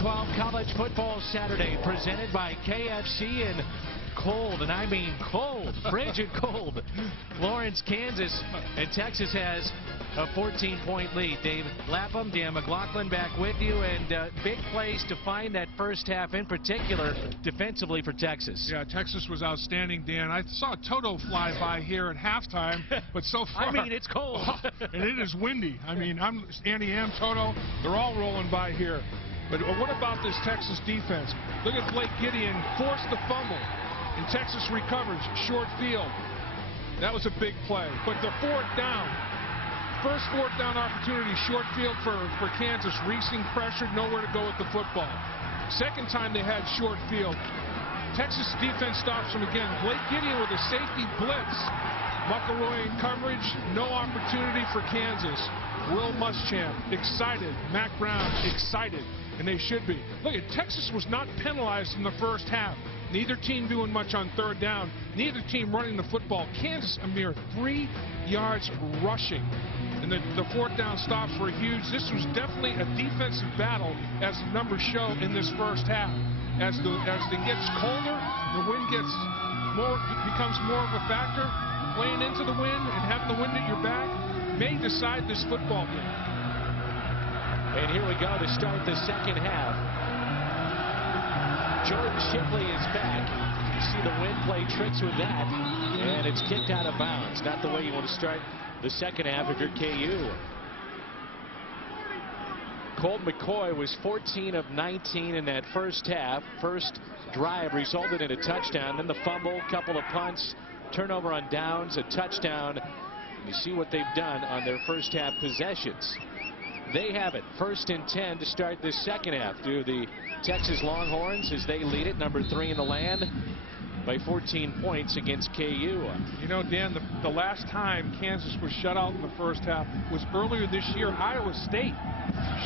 12 College Football Saturday presented by KFC and cold, and I mean cold, frigid cold. Lawrence, Kansas, and Texas has a 14-point lead. Dave Lapham, Dan McLaughlin back with you, and big plays to find that first half, in particular defensively for Texas. Yeah, Texas was outstanding, Dan. I saw Toto fly by here at halftime, but so far... I mean, it's cold. And it is windy. I mean, Andy M, Toto, they're all rolling by here. But what about this Texas defense? Look at Blake Gideon force the fumble, and Texas recovers short field. That was a big play. But the fourth down, first fourth down opportunity, short field for Kansas. Reesing pressured, nowhere to go with the football. Second time they had short field. Texas defense stops them again. Blake Gideon with a safety blitz. McCoy in coverage, no opportunity for Kansas. Will Muschamp excited. Mac Brown excited. And they should be. Look, Texas was not penalized in the first half. Neither team doing much on third down. Neither team running the football. Kansas a mere 3 yards rushing. And the fourth down stops were huge. This was definitely a defensive battle, as the numbers show in this first half. As it gets colder, the wind becomes more of a factor. Playing into the wind and having the wind at your back may decide this football game. And here we go to start the second half. Jordan Shipley is back. You see the wind play tricks with that. And it's kicked out of bounds. Not the way you want to start the second half if you're KU. Colt McCoy was 14 of 19 in that first half. First drive resulted in a touchdown. Then the fumble, couple of punts, turnover on downs, a touchdown. You see what they've done on their first half possessions. They have it. 1st and 10 to start this second half. Do the Texas Longhorns as they lead it, number 3 in the land, by 14 points against KU. You know, Dan, the last time Kansas was shut out in the first half was earlier this year. Iowa State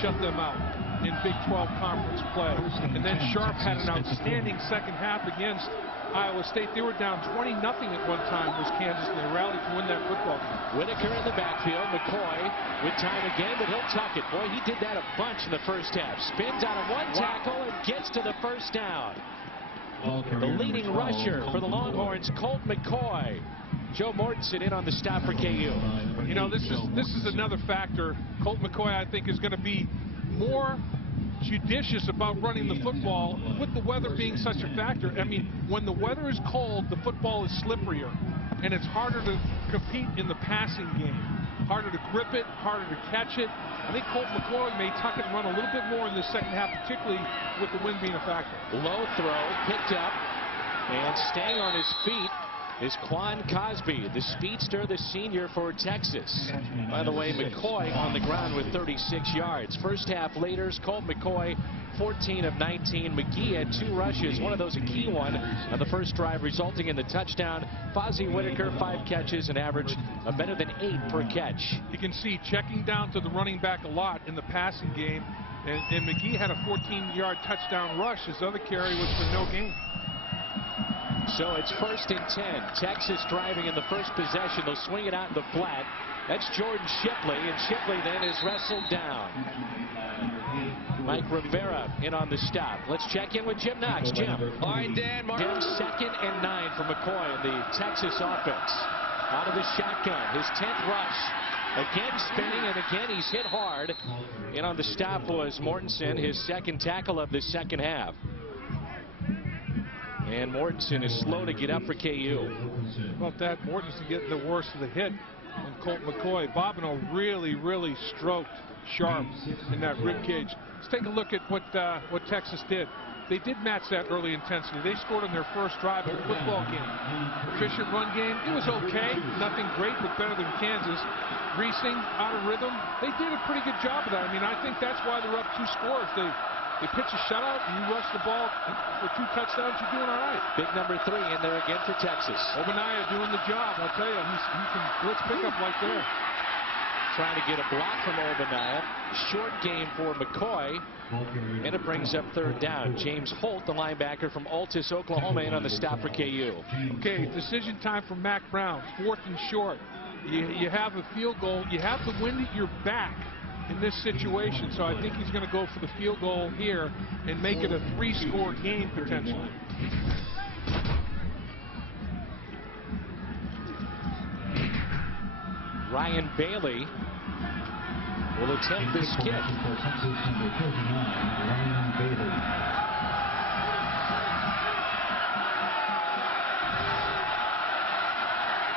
shut them out in Big 12 conference play. And then Sharp had an outstanding second half against Iowa State. They were down 20-0 at one time, was Kansas, and they rallied to win that football game. Whitaker in the backfield. McCoy with time again, but he'll tuck it. Boy, he did that a bunch in the first half. Spins out of one tackle and gets to the first down. The leading rusher for the Longhorns, Colt McCoy. Joe Mortensen in on the stop for KU. You know, this is another factor. Colt McCoy, I think, is going to be more judicious about running the football with the weather being such a factor. I mean, when the weather is cold, the football is slipperier, and it's harder to compete in the passing game. Harder to grip it, harder to catch it. I think Colt McCoy may tuck it and run a little bit more in the second half, particularly with the wind being a factor. Low throw, picked up, and staying on his feet is Quan Cosby, the speedster, the senior for Texas. By the way, McCoy on the ground with 36 yards. First half leaders, Colt McCoy 14 of 19. McGee had 2 rushes, one of those a key one on the first drive, resulting in the touchdown. Fozzie Whitaker 5 catches, an average of better than 8 per catch. You can see checking down to the running back a lot in the passing game, and McGee had a 14-yard touchdown rush. His other carry was for no gain. So it's 1st and 10. Texas driving in the first possession. They'll swing it out in the flat. That's Jordan Shipley, and Shipley then is wrestled down. Mike Rivera in on the stop. Let's check in with Jim Knox. Jim. All right, Dan. Jim, 2nd and 9 for McCoy in the Texas offense. Out of the shotgun, his 10th rush. Again spinning, and again he's hit hard. In on the stop was Mortensen, his 2nd tackle of the second half. And Mortensen is slow to get up for KU. How about that? Mortensen getting the worst of the hit on Colt McCoy. Bobineau really stroked Sharp in that rib cage. Let's take a look at what Texas did. They did match that early intensity. They scored on their first drive of the football game. Efficient run game. It was okay. Nothing great, but better than Kansas. Reesing out of rhythm. They did a pretty good job of that. I mean, I think that's why they're up 2 scores. They pitch a shutout, and you rush the ball for 2 touchdowns, you're doing all right. Big number 3 in there again for Texas. Obadiah doing the job. I'll tell you, he can blitz pickup right there. Trying to get a block from Obadiah. Short game for McCoy. And it brings up 3rd down. James Holt, the linebacker from Altus, Oklahoma, in on the stop for KU. Okay, decision time for Mac Brown. 4th and short. You have a field goal. You have the wind at your back. in this situation, so I think he's going to go for the field goal here and make it a 3-score game potentially. Ryan Bailey will attempt this kick.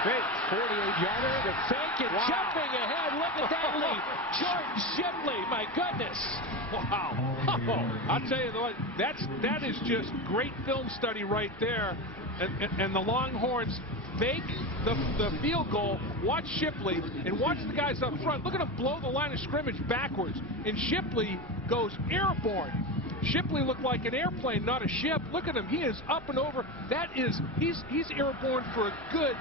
Great 48-yarder, the fake and jumping ahead. Look at that leap. Jordan Shipley, my goodness. Wow. Oh, I'll tell you what, that is just great film study right there. And the Longhorns fake the field goal. Watch Shipley and watch the guys up front. Look at him blow the line of scrimmage backwards. And Shipley goes airborne. Shipley looked like an airplane, not a ship. Look at him. He is up and over. He's airborne for a good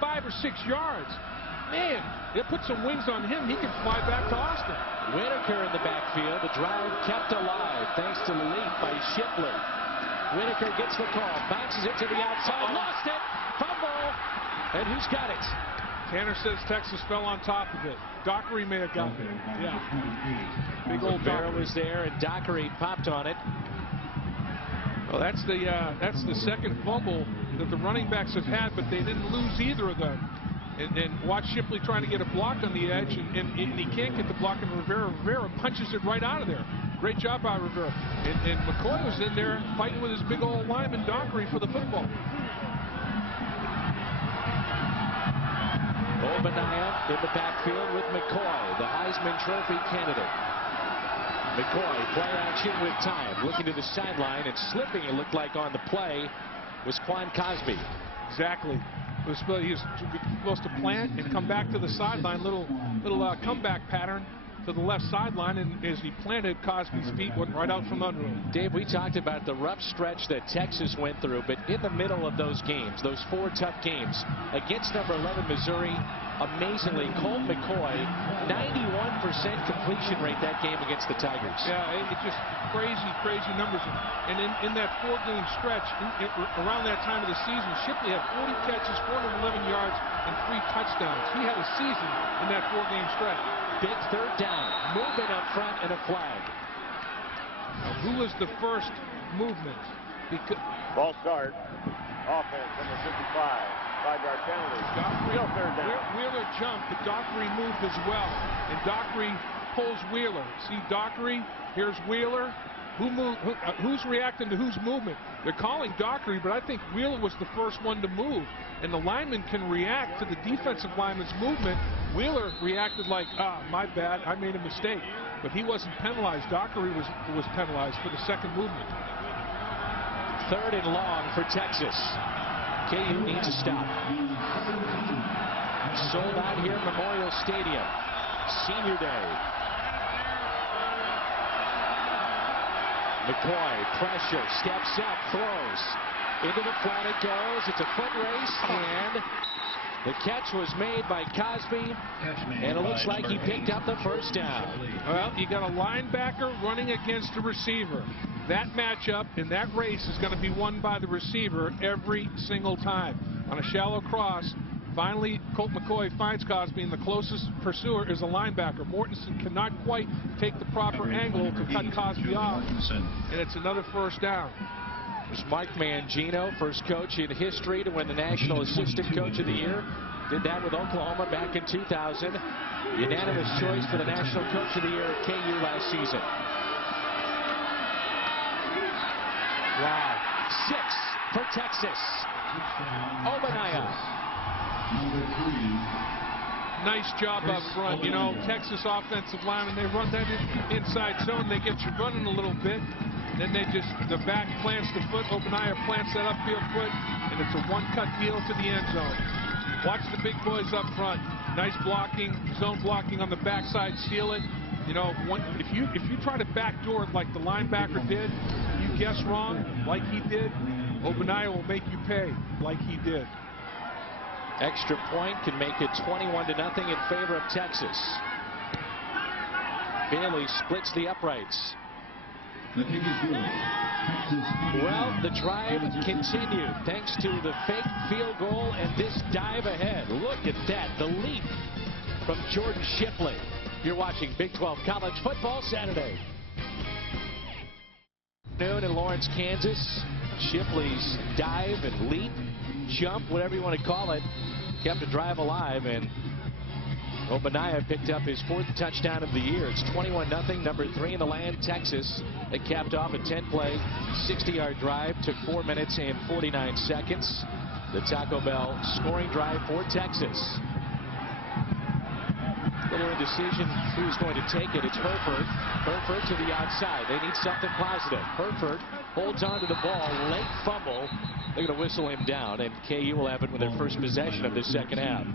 5 or 6 yards. Man, it put some wings on him. He can fly back to Austin. Whitaker in the backfield. The drive kept alive thanks to the leap by Shipley. Whitaker gets the call, bounces it to the outside, lost it, fumble, and who's got it? Tanner says Texas fell on top of it. Dockery may have gotten it. Yeah. Big old Barrow was there, and Dockery popped on it. Well, that's the second fumble that the running backs have had, but they didn't lose either of them. And watch Shipley trying to get a block on the edge, and he can't get the block, and Rivera punches it right out of there. Great job by Rivera. And McCoy was in there fighting with his big old lineman Dockery for the football. Obadiah in the backfield with McCoy, the Heisman Trophy candidate. McCoy, play action with time, looking to the sideline and slipping, it looked like on the play, was Quan Cosby. Exactly. He was supposed to plant and come back to the sideline, little comeback pattern to the left sideline, and as he planted, Cosby's feet went right out from under him. Dave, we talked about the rough stretch that Texas went through, but in the middle of those games, those 4 tough games, against number 11 Missouri, amazingly, Colt McCoy, 91% completion rate that game against the Tigers. Yeah, it's just crazy numbers. And in that 4-game stretch, around that time of the season, Shipley had 40 catches, 411 yards, and 3 touchdowns. He had a season in that 4-game stretch. Big third down, movement up front, and a flag. Now, who was the first movement? Ball start. Offense, number 55. 5-yard penalty. Dockery, third down. Wheeler jumped, but Dockery moved as well. And Dockery pulls Wheeler. See Dockery, here's Wheeler. Who's reacting to whose movement? They're calling Dockery, but I think Wheeler was the first one to move. And the lineman can react to the defensive lineman's movement. Wheeler reacted like, my bad, I made a mistake. But he wasn't penalized. Dockery was penalized for the second movement. 3rd and long for Texas. KU needs a stop. Sold out here at Memorial Stadium. Senior Day. McCoy, pressure, steps up, throws. Into the flat it goes. It's a foot race, and the catch was made by Cosby, and it looks like he picked up the first down. Well, you got a linebacker running against a receiver. That matchup and that race is going to be won by the receiver every single time. On a shallow cross, finally Colt McCoy finds Cosby, and the closest pursuer is a linebacker. Mortensen cannot quite take the proper angle to cut Cosby off, and it's another first down. It was Mark Mangino, first coach in history to win the National Assistant Coach of the Year. Did that with Oklahoma back in 2000. Unanimous choice for the National Coach of the Year at KU last season. Wow. 6 for Texas. Obadiah. Nice job up front. You know, Texas offensive linemen, they run that inside zone. They get you running a little bit. Then the back plants the foot. Obadiah plants that upfield foot, and it's a one-cut deal to the end zone. Watch the big boys up front. Nice blocking, zone blocking on the backside, seal it. You know, if you try to backdoor it like the linebacker did, you guess wrong like he did, Obadiah will make you pay like he did. Extra point can make it 21-0 in favor of Texas. Bailey splits the uprights. Well, the drive continued thanks to the fake field goal and this dive ahead. Look at that, the leap from Jordan Shipley. You're watching Big 12 College Football Saturday. Noon in Lawrence, Kansas. Shipley's dive and leap, jump, whatever you want to call it, kept the drive alive, and Obadiah picked up his 4th touchdown of the year. It's 21-0, number 3 in the land, Texas. They capped off a 10-play, 60-yard drive, took 4 minutes and 49 seconds. The Taco Bell scoring drive for Texas. Little indecision who's going to take it. It's Herford. Herford to the outside. They need something positive. Herford holds on to the ball. Late fumble. They're going to whistle him down, and KU will have it with their first possession of the second half.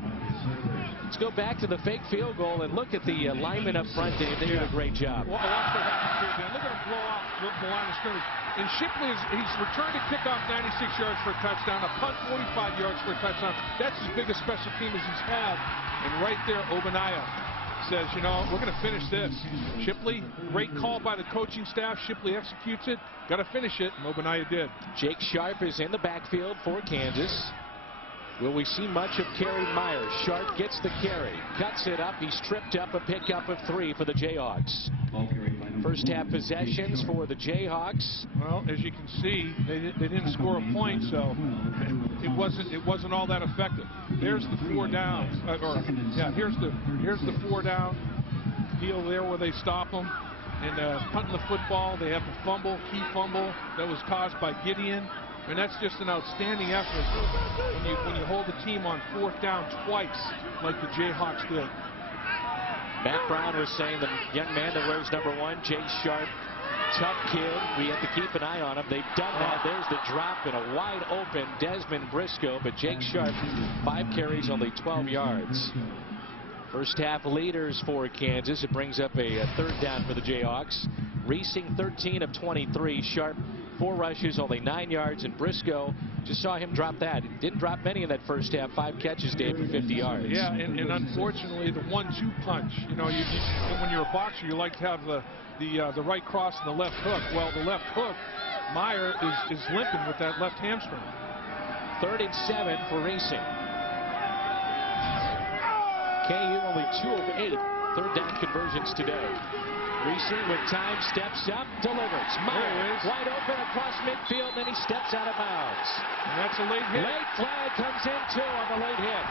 Let's go back to the fake field goal and look at the linemen up front, Dave. They did a great job. Well, watch what happens here, Dan. Look at him blow off the line of scrimmage. And Shipley, he's returned a kickoff 96 yards for a touchdown, a punt 45 yards for a touchdown. That's as big a special team as he's had. And right there, Obadiah says, you know, we're going to finish this. Shipley, great call by the coaching staff. Shipley executes it. Got to finish it, and Obadiah did. Jake Sharp is in the backfield for Kansas. Will we see much of Kerry Myers? Sharp gets the carry, cuts it up. He's tripped up, a pickup of 3 for the Jayhawks. First half possessions for the Jayhawks. Well, as you can see, they didn't score a point, so it wasn't all that effective. There's the 4 downs, here's the 4 down deal there where they stop them and punting the football. They have the fumble, key fumble that was caused by Gideon. And that's just an outstanding effort when you hold the team on 4th down twice like the Jayhawks did. Matt Brown was saying the young man that wears number 1, Jake Sharp, tough kid. We have to keep an eye on him. They've done that. There's the drop and a wide open Desmond Briscoe, but Jake Sharp, 5 carries, only 12 yards. First half leaders for Kansas. It brings up a 3rd down for the Jayhawks. Reesing 13 of 23. Sharp 4 rushes, only 9 yards, and Briscoe, just saw him drop that. Didn't drop many in that first half. 5 catches, Dave, for 50 yards. Yeah, and unfortunately, the 1-2 punch. You know, when you're a boxer, you like to have the right cross and the left hook. Well, the left hook, Meyer is limping with that left hamstring. 3rd and 7 for Reesing. KU only 2 of 8 3rd down conversions today. Reesing with time, steps up, delivers. Meyer wide open across midfield, then he steps out of bounds. And that's a late hit. Late flag comes in too on the late hit.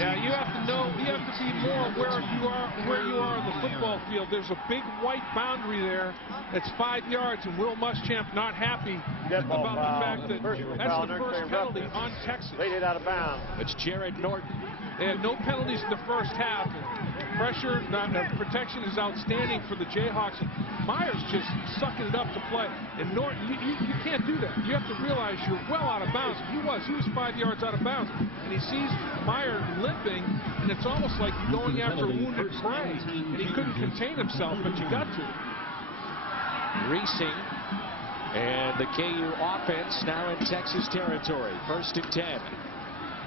Yeah, you have to know, you have to be more where you are on the football field. There's a big white boundary there that's 5 yards, and Will Muschamp not happy about the fact that that's the first penalty on Texas. They did out of bounds. It's Jared Norton. They had no penalties in the first half. Pressure, protection is outstanding for the Jayhawks. Myers just sucking it up to play. And Norton, you can't do that. You have to realize you're well out of bounds. He was 5 yards out of bounds. And he sees Meyer limping, and it's almost like going after wounded prey. And he couldn't contain himself, but you got to. Reesing and the KU offense now in Texas territory. 1st and 10.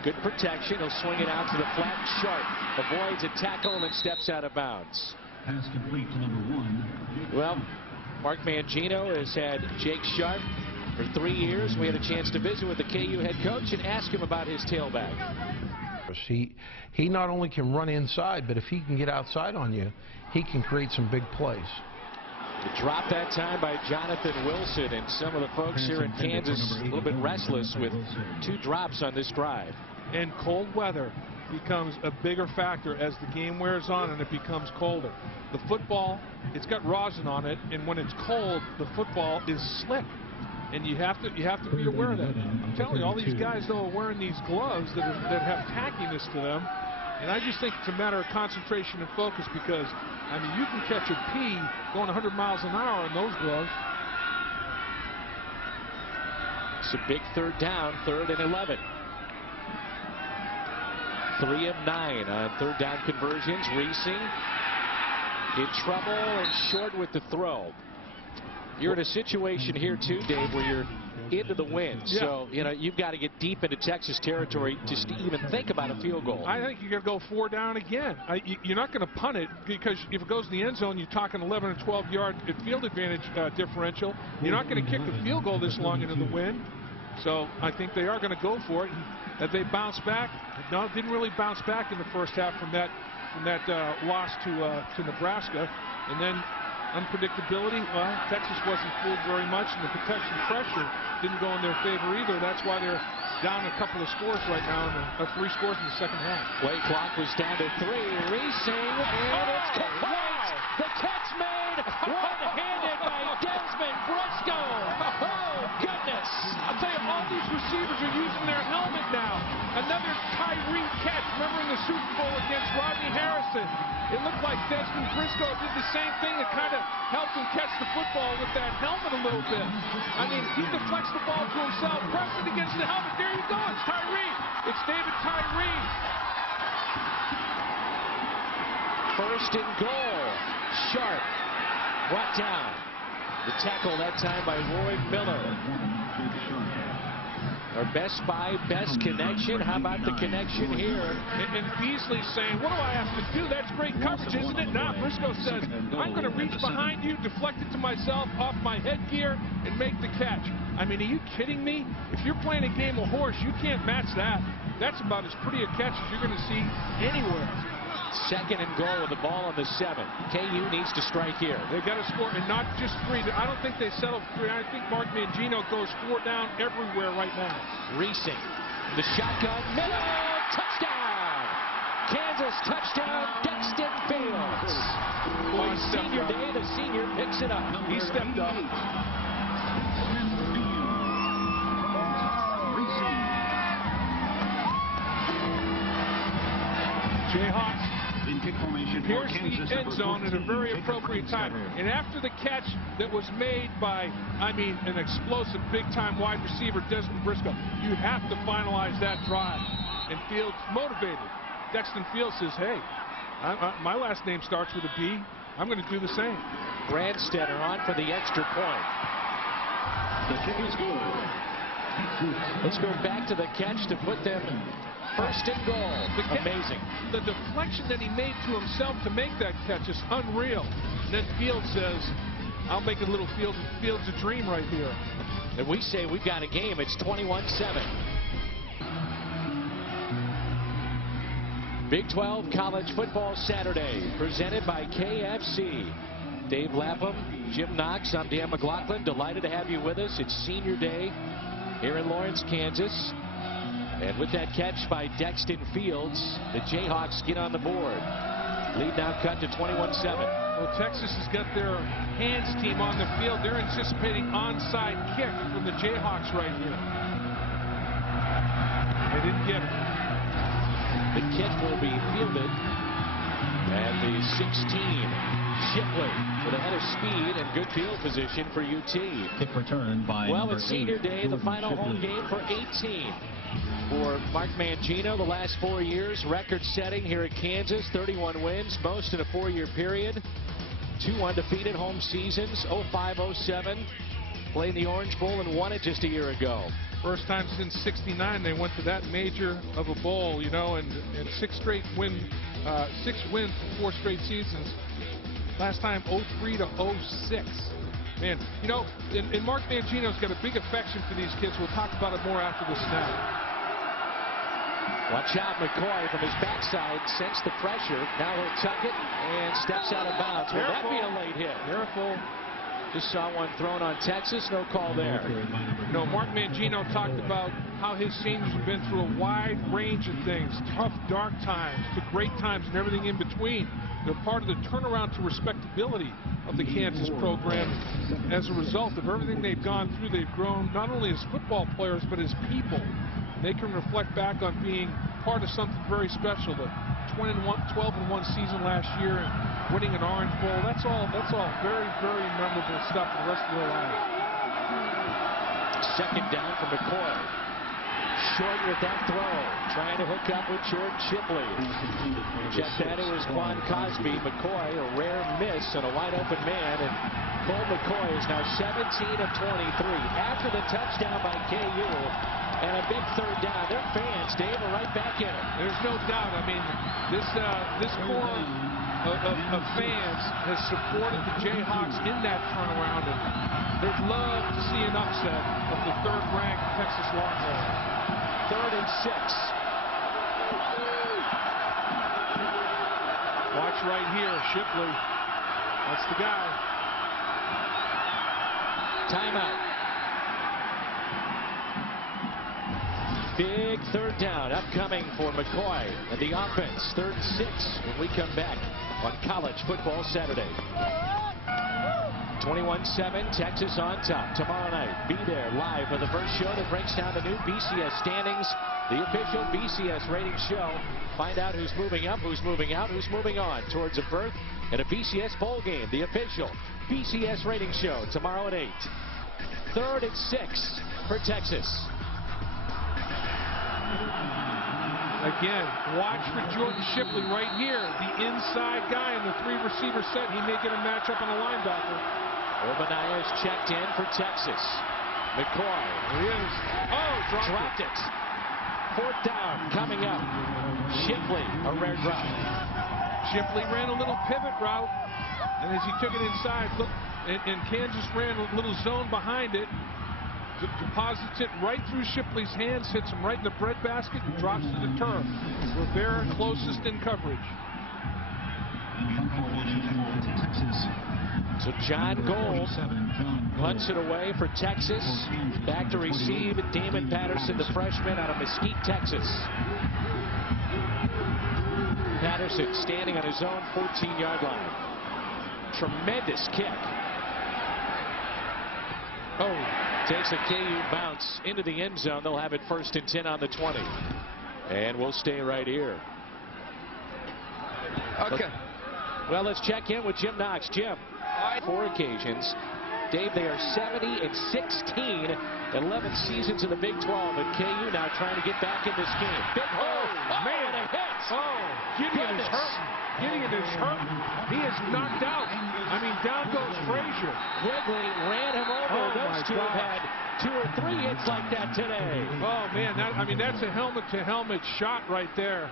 Good protection. He'll swing it out to the flat. Sharp avoids a tackle and then steps out of bounds. Pass complete to number 1. Well, Mark Mangino has had Jake Sharp for 3 years. We had a chance to visit with the KU head coach and ask him about his tailback. He not only can run inside, but if he can get outside on you, he can create some big plays. The drop that time by Jonathan Wilson, and some of the folks here in Kansas a little bit restless with 2 drops on this drive. And cold weather becomes a bigger factor as the game wears on and it becomes colder. The football, it's got rosin on it, and when it's cold, the football is slick. And you have to be aware of that. I'm telling you, all these guys though are wearing these gloves that have tackiness to them. And I just think it's a matter of concentration and focus, because I mean, you can catch a pea going 100 miles an hour in those gloves. It's a big 3rd down, 3rd and 11. 3 of 9 on 3rd down conversions. Reesing in trouble and short with the throw. You're in a situation here too, Dave, where you're into the wind. Yeah. So, you know, you've got to get deep into Texas territory just to even think about a field goal. I think you're going to go 4 down again. You're not going to punt it, because if it goes in the end zone, you're talking 11 or 12 yard field advantage differential. You're not going to kick the field goal this long into the wind. So I think they are going to go for it. That they bounce back. No, didn't really bounce back in the first half from that from that loss to Nebraska. And then unpredictability, well, Texas wasn't fooled very much, and the protection pressure didn't go in their favor either. That's why they're down a couple of scores right now, 3 scores in the second half. Play clock was down to 3. Racing, and it's complete. Wow. The catch made one-handed by Desmond Briscoe. Oh, goodness. I'll tell you, all these receivers are using their helmet now. Another Tyree catch. Remember in the Super Bowl against Rodney Harrison? It looked like Desmond Briscoe did the same thing. It kind of helped him catch the football with that helmet a little bit. I mean, he deflects the ball to himself, presses it against the helmet. There you go. It's Tyree. It's David Tyree. First and goal. Sharp. Brought down. The tackle that time by Roy Miller. Our best spy, best connection. How about the connection here? And Beasley's saying, what do I have to do? That's great coverage, isn't it? Now Briscoe says, I'm going to reach behind you, deflect it to myself off my headgear, and make the catch. I mean, are you kidding me? If you're playing a game of horse, you can't match that. That's about as pretty a catch as you're going to see anywhere. Second and goal with the ball on the 7. KU needs to strike here. They got to score, and not just 3. I don't think they settle for 3. I think Mark Mangino throws 4 down everywhere right now. Racing. The shotgun. Middle. Touchdown. Kansas touchdown. Dexton Fields. On senior day, the senior picks it up. He stepped up. Jayhawks. Here's the end zone at a very appropriate time. And after the catch that was made by, I mean, an explosive big-time wide receiver, Desmond Briscoe, you have to finalize that drive. And Fields motivated. Dexton Fields says, hey, my last name starts with a B. I'm going to do the same. Brandstetter on for the extra point. The kick is good. Let's go back to the catch to put them first and goal. Amazing. The deflection that he made to himself to make that catch is unreal. And then Fields says, I'll make a little Fields a dream right here. And we say we've got a game. It's 21-7. Big 12 College Football Saturday, presented by KFC. Dave Lapham, Jim Knox, I'm Dan McLaughlin. Delighted to have you with us. It's senior day here in Lawrence, Kansas. And with that catch by Dexton Fields, the Jayhawks get on the board. Lead now cut to 21-7. Well, Texas has got their hands team on the field. They're anticipating onside kick from the Jayhawks right here. They didn't get it. The kick will be fielded. And the 16, Shipley, with a head of speed and good field position for UT. Kick return by well, it's senior day, the final home game for 18. For Mark Mangino, the last 4 years, record-setting here at Kansas, 31 wins, most in a 4-year period. 2 undefeated home seasons, 05-07. Played in the Orange Bowl and won it just a year ago. First time since '69 they went to that major of a bowl, you know, and 6 wins for 4 straight seasons. Last time 03-06. Man, you know, and Mark Mangino's got a big affection for these kids. We'll talk about it more after the snap. Watch out, McCoy from his backside, sensed the pressure. Now he'll tuck it and steps out of bounds. Will that be a late hit? Careful. Just saw one thrown on Texas. No call there. No, Mark Mangino talked about how his seniors have been through a wide range of things. Tough, dark times to great times and everything in between. They're part of the turnaround to respectability of the Kansas program. As a result of everything they've gone through, they've grown not only as football players, but as people. They can reflect back on being part of something very special. The 12-1 season last year and winning an Orange Bowl. That's all very, very memorable stuff for the rest of their lives. Second down for McCoy. Short with that throw. Trying to hook up with Jordan Shipley. Check that, it was Quan Cosby. McCoy, a rare miss on a wide open man. And Cole McCoy is now 17 of 23. After the touchdown by KU. And a big third down. Their fans, Dave, are right back in it. There's no doubt. I mean, this core of fans has supported the Jayhawks in that turnaround, and they'd love to see an upset of the third-ranked Texas Longhorns. 3rd and 6. watch right here. Shipley. That's the guy. Timeout. Big third down upcoming for McCoy and the offense. 3rd and 6 when we come back on College Football Saturday. 21-7, Texas on top tomorrow night. Be there live for the first show that breaks down the new BCS standings, the official BCS rating show. Find out who's moving up, who's moving out, who's moving on towards a berth in a BCS bowl game. The official BCS rating show tomorrow at 8. 3rd and 6 for Texas. Again, watch for Jordan Shipley right here, the inside guy in the 3-receiver set. He may get a matchup on a linebacker. Obadiah is checked in for Texas. McCoy. There he is. Oh, dropped it. 4th down coming up. Shipley, a rare drop. Shipley ran a little pivot route, and as he took it inside, look, and Kansas ran a little zone behind it. Deposits it right through Shipley's hands, hits him right in the breadbasket, and drops to the turf. Rivera closest in coverage. So John Gold punts it away for Texas. Back to receive Damon Patterson, the freshman out of Mesquite, Texas. Patterson standing on his own 14-yard line. Tremendous kick. Takes a KU bounce into the end zone. They'll have it 1st and 10 on the 20. And we'll stay right here. Okay. Well, let's check in with Jim Knox. Jim, 4 occasions. Dave, they are 70-16, 11 seasons in the Big 12. And KU now trying to get back in this game. Big hole. Man, a hit. Gideon is hurt. Gideon is hurt. He is knocked out. I mean, down goes Frazier. Quigley ran him over. Those two have had 2 or 3 hits like that today. Oh, man, that's a helmet-to-helmet shot right there.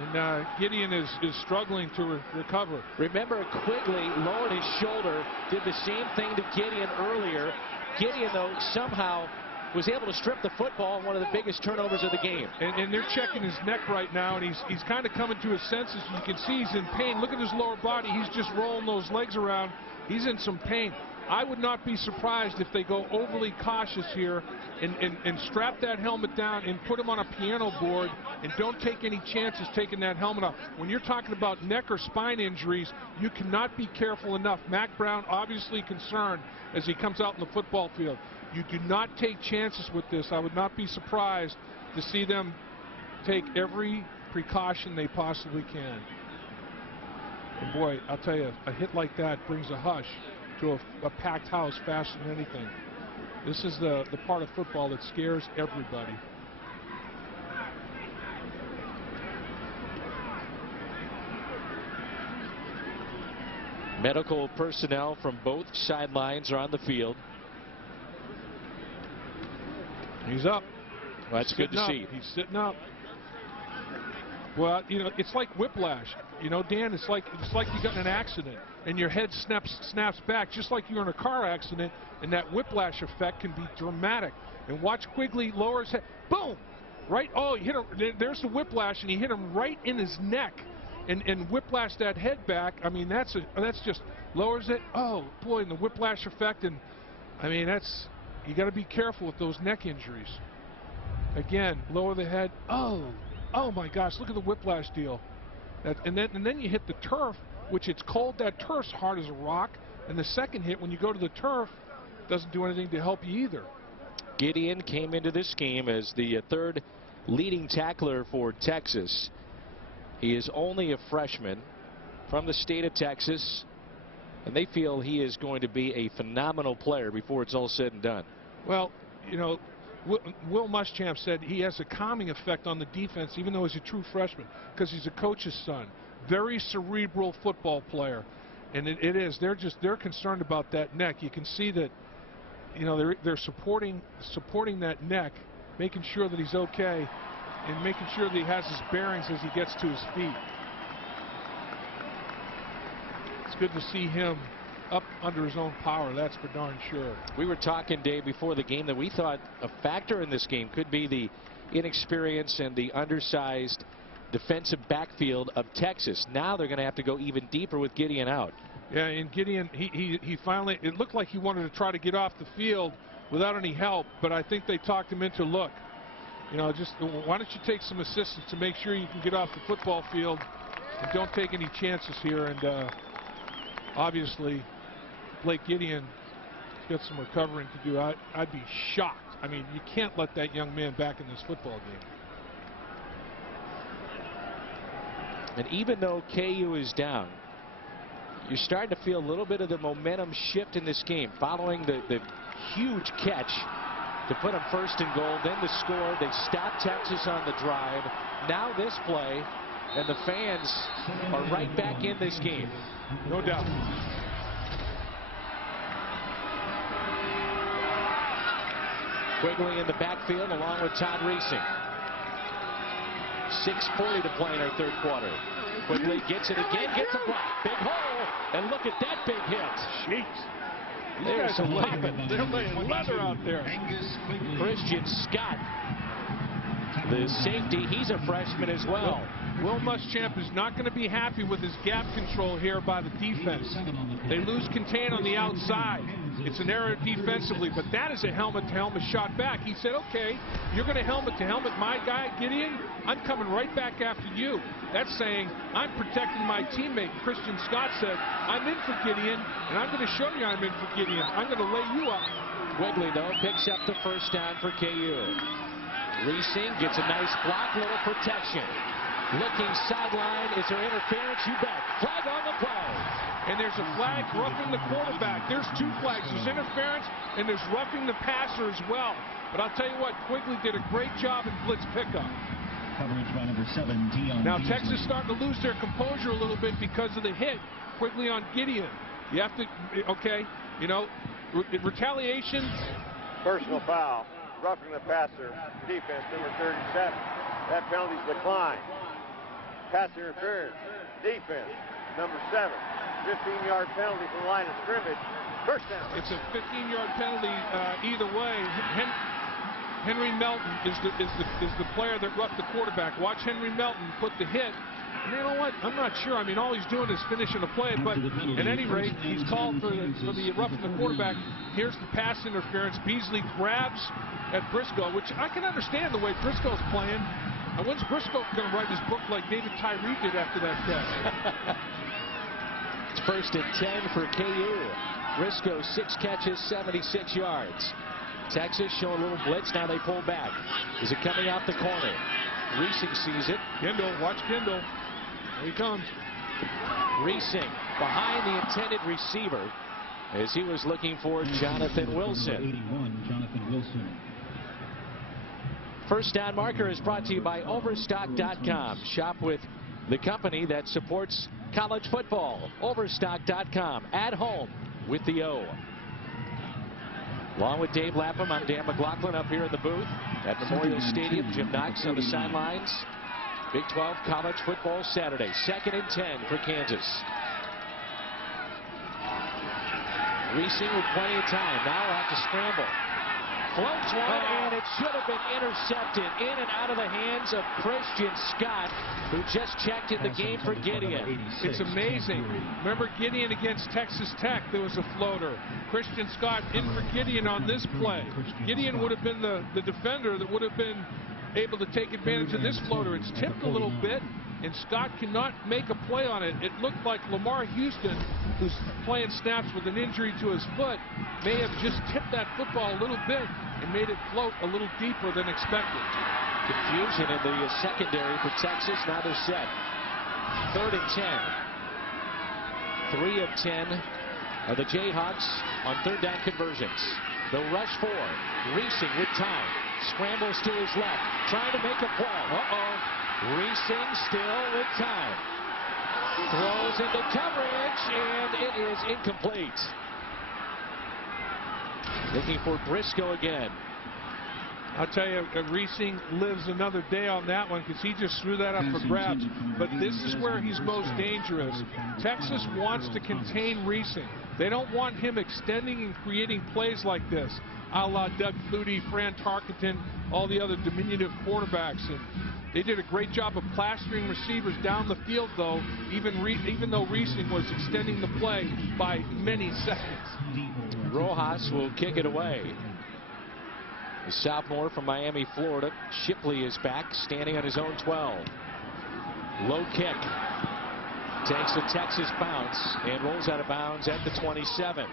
And Gideon is struggling to recover. Remember, Quigley lowered his shoulder, did the same thing to Gideon earlier. Gideon, though, somehow was able to strip the football, one of the biggest turnovers of the game. And they're checking his neck right now, and he's kind of coming to his senses. You can see he's in pain. Look at his lower body. He's just rolling those legs around. He's in some pain. I would not be surprised if they go overly cautious here and strap that helmet down and put him on a piano board and don't take any chances taking that helmet off. When you're talking about neck or spine injuries, you cannot be careful enough. Mack Brown obviously concerned as he comes out in the football field. You do not take chances with this. I would not be surprised to see them take every precaution they possibly can. And boy, I'll tell you, a hit like that brings a hush to a packed house faster than anything. This is the part of football that scares everybody. Medical personnel from both sidelines are on the field. He's up. Well, that's good to see. He's sitting up. Well, you know, it's like whiplash. You know, Dan, it's like you got in an accident and your head snaps back, just like you're in a car accident, and that whiplash effect can be dramatic. And watch Quigley lower his head. Boom! Right? Oh, he hit him. There's the whiplash, and he hit him right in his neck and whiplash that head back. I mean, that's just lowers it. Oh, boy, and the whiplash effect. And, I mean, you got to be careful with those neck injuries. Again, lower the head. Oh my gosh, look at the whiplash deal. And then you hit the turf, which it's cold. That turf's hard as a rock. And the second hit, when you go to the turf, doesn't do anything to help you either. Gideon came into this game as the 3rd leading tackler for Texas. He is only a freshman from the state of Texas, and they feel he is going to be a phenomenal player before it's all said and done. Well, you know, Will Muschamp said he has a calming effect on the defense, even though he's a true freshman, because he's a coach's son. Very cerebral football player, and it is. They're concerned about that neck. You can see that, you know, they're supporting that neck, making sure that he's okay, and making sure that he has his bearings as he gets to his feet. It's good to see him up under his own power, that's for darn sure. We were talking, Dave, before the game that we thought a factor in this game could be the inexperience and the undersized defensive backfield of Texas. Now they're going to have to go even deeper with Gideon out. Yeah, and Gideon, he finally, it looked like he wanted to try to get off the field without any help, but I think they talked him into, look, you know, just why don't you take some assistance to make sure you can get off the football field and don't take any chances here. And obviously Blake Gideon has got some recovering to do. I'd be shocked. I mean, you can't let that young man back in this football game. And even though KU is down, you're starting to feel a little bit of the momentum shift in this game following the huge catch to put them first and goal, then to score. They stopped Texas on the drive. Now this play, and the fans are right back in this game. No doubt. Quigley in the backfield along with Todd Reesing. 6:40 to play in our third quarter. Quigley gets it again, gets a block. Big hole, and look at that big hit. Jeez. There's some popping. They're laying leather out there. Christian Scott, the safety, he's a freshman as well. Will Muschamp is not going to be happy with his gap control here by the defense. They lose contain on the outside. It's an error defensively, but that is a helmet-to-helmet shot back. He said, okay, you're going to helmet-to-helmet my guy, Gideon. I'm coming right back after you. That's saying I'm protecting my teammate. Christian Scott said, I'm in for Gideon, and I'm going to show you I'm in for Gideon. I'm going to lay you up. Quigley, though, picks up the first down for KU. Reesing gets a nice block, little protection. Looking sideline. Is there interference? You bet. Flag on the play. And there's a flag roughing the quarterback. There's two flags. There's interference and there's roughing the passer as well. But I'll tell you what, Quigley did a great job in blitz pickup. Coverage by number 7, Gideon. Now Texas starting to lose their composure a little bit because of the hit. Quigley on Gideon. You have to, okay, you know, retaliation. Personal foul. Roughing the passer. Defense number 37. That penalty's declined. Pass interference. Defense number 7. 15-yard penalty from the line of scrimmage. First down. It's a 15-yard penalty either way. Henry Melton is the player that roughed the quarterback. Watch Henry Melton put the hit. And you know what? I'm not sure. I mean, all he's doing is finishing a play, but at any rate, he's called for the roughing the quarterback. Here's the pass interference. Beasley grabs at Briscoe, which I can understand the way Briscoe's playing. And when's Briscoe going to write his book like David Tyree did after that catch? It's first and 10 for KU. Briscoe, 6 catches, 76 yards. Texas showing a little blitz. Now they pull back. Is it coming out the corner? Reesing sees it. Kendall, watch Kendall. Here he comes. Reesing behind the intended receiver as he was looking for Jonathan Wilson. 81, Jonathan Wilson. First down marker is brought to you by Overstock.com. Shop with the company that supports college football. Overstock.com. At home with the O. Along with Dave Lapham, I'm Dan McLaughlin up here in the booth at Memorial Stadium. Jim Knox on the sidelines. Big 12 college football Saturday. 2nd and 10 for Kansas. Reesing with plenty of time. Now we'll have to scramble. Floats one, and it should have been intercepted in and out of the hands of Christian Scott, who just checked in the game for Gideon. It's amazing. Remember Gideon against Texas Tech, there was a floater. Christian Scott in for Gideon on this play. Gideon would have been the defender that would have been able to take advantage of this floater. It's tipped a little bit, and Scott cannot make a play on it. It looked like Lamar Houston, who's playing snaps with an injury to his foot, may have just tipped that football a little bit and made it float a little deeper than expected. Confusion in the secondary for Texas. Now they're set. 3rd and 10. 3 of 10 are the Jayhawks on 3rd down conversions. They'll rush 4. Reesing with time. Scrambles to his left. Trying to make a play. Reesing still with time. Throws into coverage, and it is incomplete. Looking for Briscoe again. I'll tell you, Reesing lives another day on that one because he just threw that up for grabs. But this is where he's most dangerous. Texas wants to contain Reesing. They don't want him extending and creating plays like this, a la Doug Flutie, Fran Tarkenton, all the other diminutive quarterbacks. And They did a great job of plastering receivers down the field, though, even though Reesing was extending the play by many seconds. Rojas will kick it away. The sophomore from Miami, Florida. Shipley is back, standing on his own 12. Low kick. Takes a Texas bounce and rolls out of bounds at the 27.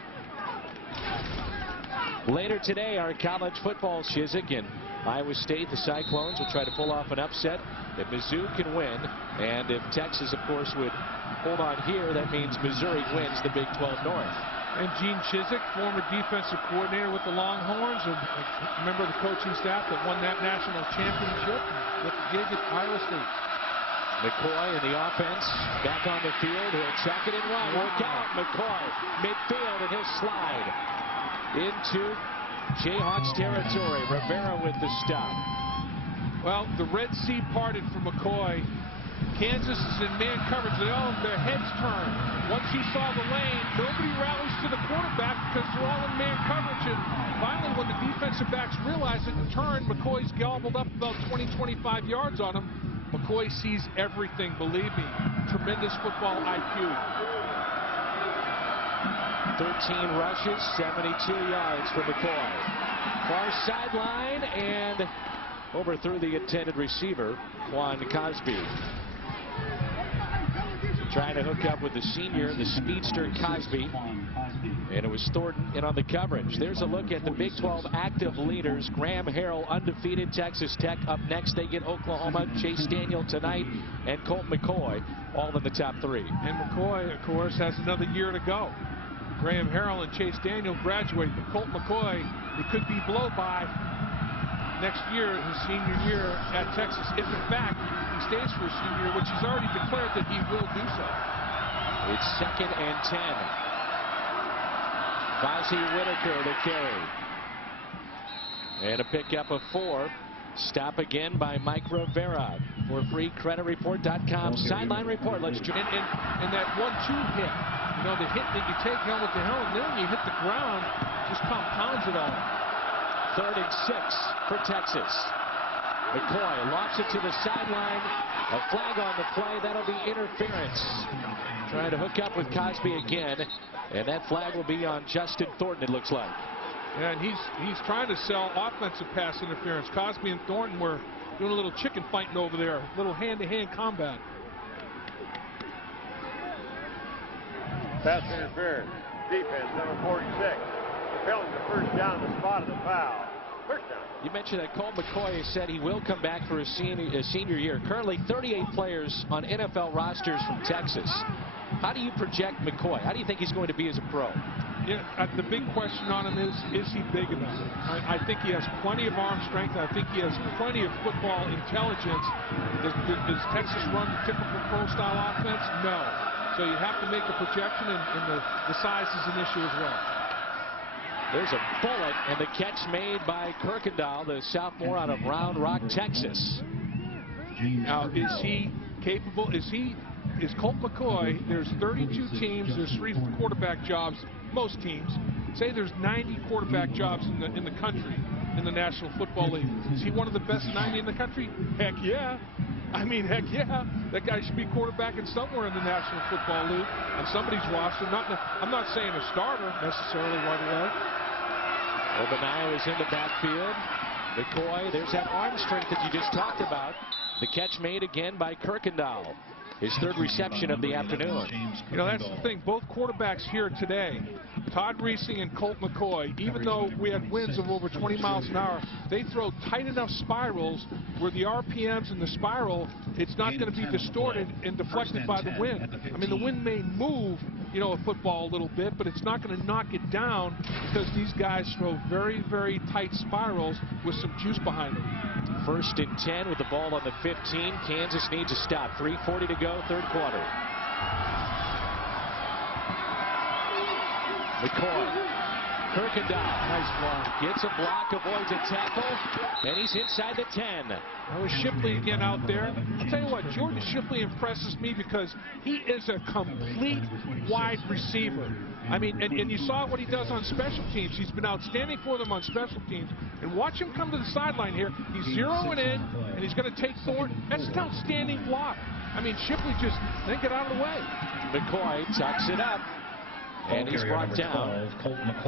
Later today, our college football shizik in Iowa State. The Cyclones will try to pull off an upset if Mizzou can win. And if Texas, of course, would hold on here, that means Missouri wins the Big 12 North. And Gene Chizik, former defensive coordinator with the Longhorns, and a member of the coaching staff that won that national championship with the gig at Iowa State. McCoy in the offense, back on the field. He'll chuck it and run. Look out, McCoy, midfield, and he'll slide into Jayhawks territory. Rivera with the stop. Well, the Red Sea parted for McCoy. Kansas is in man coverage. Their heads turn. Once he saw the lane, nobody rallies to the quarterback because they're all in man coverage. And finally, when the defensive backs realize it and turn, McCoy's gobbled up about 20-25 yards on him. McCoy sees everything, believe me. Tremendous football IQ. 13 rushes, 72 yards for McCoy. Far sideline and overthrew the intended receiver, Quan Cosby. Trying to hook up with the senior, the speedster Cosby. And it was Thornton in on the coverage. There's a look at the Big 12 active leaders. Graham Harrell, undefeated. Texas Tech up next. They get Oklahoma. Chase Daniel tonight and Colt McCoy all in the top 3. And McCoy, of course, has another year to go. Graham Harrell and Chase Daniel graduate, but Colt McCoy, it could be blow by next year, his senior year at Texas, if in fact he stays for his senior year, which he's already declared that he will do so. It's 2nd and 10. Fozzie Whitaker to carry. And a pickup of 4. Stop again by Mike Rivera for freecreditreport.com. Sideline report. Let's join. And that 1-2 hit, you know, the hit that you take helmet to helmet, then when you hit the ground, just compounds it all. 3rd and 6 for Texas. McCoy lofts it to the sideline. A flag on the play. That'll be interference. Trying to hook up with Cosby again. And that flag will be on Justin Thornton, it looks like. Yeah, and he's trying to sell offensive pass interference. Cosby and Thornton were doing a little chicken fighting over there. A little hand-to-hand combat. Pass interference. Defense, number 46. Propelling the first down in the spot of the foul. First down. You mentioned that Colt McCoy has said he will come back for his senior year. Currently 38 players on NFL rosters from Texas. How do you project McCoy? How do you think he's going to be as a pro? Yeah, the big question on him is he big enough? I think he has plenty of arm strength. I think he has plenty of football intelligence. Does Texas run the typical pro-style offense? No. So you have to make a projection, and the size is an issue as well. There's a bullet, and the catch made by Kirkendall, the sophomore out of Round Rock, Texas. Now, is he capable? Is Colt McCoy? There's 32 teams. There's 3 quarterback jobs. Most teams. Say there's 90 quarterback jobs in the country in the National Football League. Is he one of the best 90 in the country? Heck yeah. I mean, heck yeah. That guy should be quarterbacking somewhere in the National Football League on somebody's roster. I'm not saying a starter necessarily right away. Obadiah is in the backfield. McCoy, there's that arm strength that you just talked about. The catch made again by Kirkendall. His 3rd reception of the afternoon. You know, that's the thing. Both quarterbacks here today, Todd Reesing and Colt McCoy, even though we had winds of over 20 miles an hour, they throw tight enough spirals where the RPMs in the spiral, it's not going to be distorted and deflected by the wind. I mean, the wind may move, you know, a football a little bit, but it's not going to knock it down because these guys throw very, very tight spirals with some juice behind them. 1st and 10 with the ball on the 15. Kansas needs a stop. 3:40 to go, 3rd quarter. McCoy Kirkendall. Nice block. Gets a block, avoids a tackle, and he's inside the 10. That was Shipley again out there. I'll tell you what, Jordan Shipley impresses me because he is a complete wide receiver. I mean, and you saw what he does on special teams. He's been outstanding for them on special teams. And watch him come to the sideline here. He's zeroing in, and he's going to take Thornton. That's an outstanding block. I mean, Shipley just didn't get out of the way. McCoy tucks it up. And he's brought down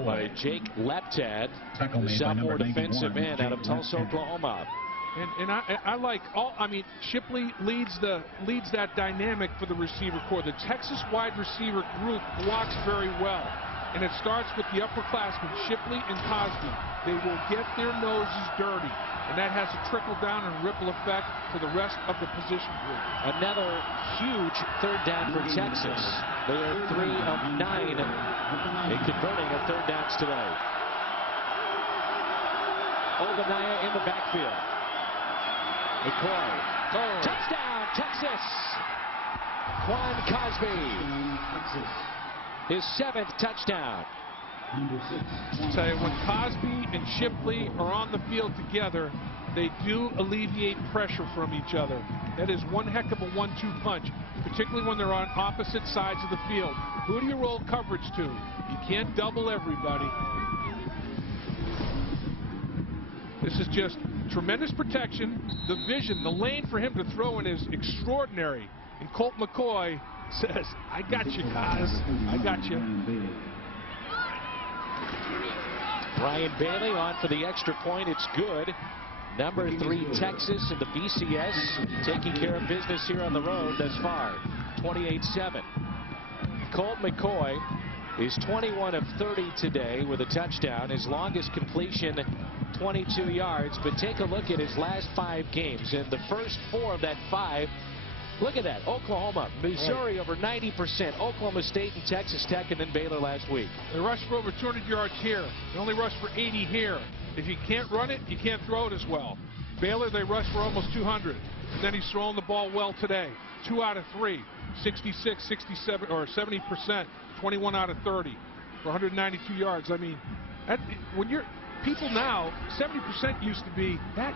by Jake Leptad, the sophomore defensive end out of Tulsa, Oklahoma. And I like all. I mean, Shipley leads that dynamic for the receiver corps. The Texas wide receiver group blocks very well, and it starts with the upperclassmen, Shipley and Cosby. They will get their noses dirty, and that has a trickle down and ripple effect to the rest of the position group. Another huge third down for Texas. They are 3 of 9 in converting of third downs today. Obanaya in the backfield. McCoy. Touchdown, Texas! Quan Cosby. His 7th touchdown. I'll tell you, when Cosby and Shipley are on the field together, they do alleviate pressure from each other. That is one heck of a 1-2 punch, particularly when they're on opposite sides of the field. Who do you roll coverage to? You can't double everybody. This is just tremendous protection. The vision, the lane for him to throw in is extraordinary. And Colt McCoy says, I got you, Cos. I got you. Brian Bailey on for the extra point. It's good. Number 3 Texas in the BCS taking care of business here on the road thus far. 28-7. Colt McCoy is 21 of 30 today with a touchdown. His longest completion 22 yards. But take a look at his last 5 games. In the first 4 of that 5, look at that. Oklahoma, Missouri over 90%. Oklahoma State and Texas Tech, and then Baylor last week. They rushed for over 200 yards here. They only rushed for 80 here. If you can't run it, you can't throw it as well. Baylor, they rushed for almost 200. And then he's throwing the ball well today. 2 out of 3. 66, 67, or 70%. 21 out of 30 for 192 yards. I mean, when you're people now, 70% used to be, I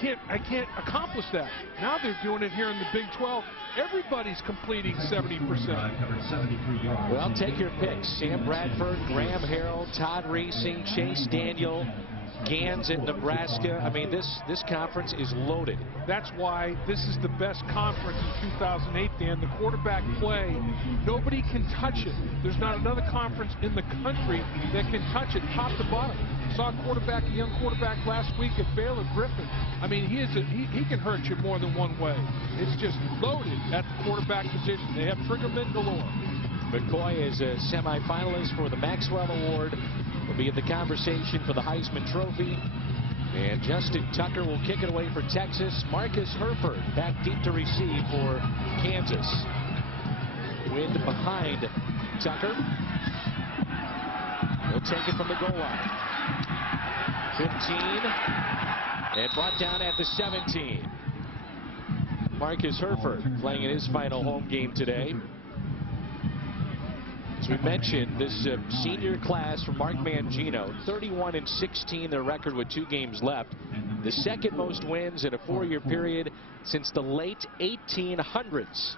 can't accomplish that. Now they're doing it here in the Big 12. Everybody's completing 70%. Well, take your picks. Sam Bradford, Graham Harrell, Todd Reesing, Chase Daniel, Gans at Nebraska. I mean, this conference is loaded. That's why this is the best conference in 2008, Dan. The quarterback play, nobody can touch it. There's not another conference in the country that can touch it top to bottom. Saw a young quarterback last week at Baylor, Griffin. I mean, he can hurt you more than one way. It's just loaded at the quarterback position. They have triggermen galore. McCoy is a semifinalist for the Maxwell Award. Will be in the conversation for the Heisman Trophy. And Justin Tucker will kick it away for Texas. Marcus Herford back deep to receive for Kansas. Wind behind Tucker. He'll take it from the goal line. 15. And brought down at the 17. Marcus Herford playing in his final home game today. As we mentioned, this senior class from Mark Mangino, 31-16, their record with 2 games left. The second most wins in a 4-year period since the late 1800s.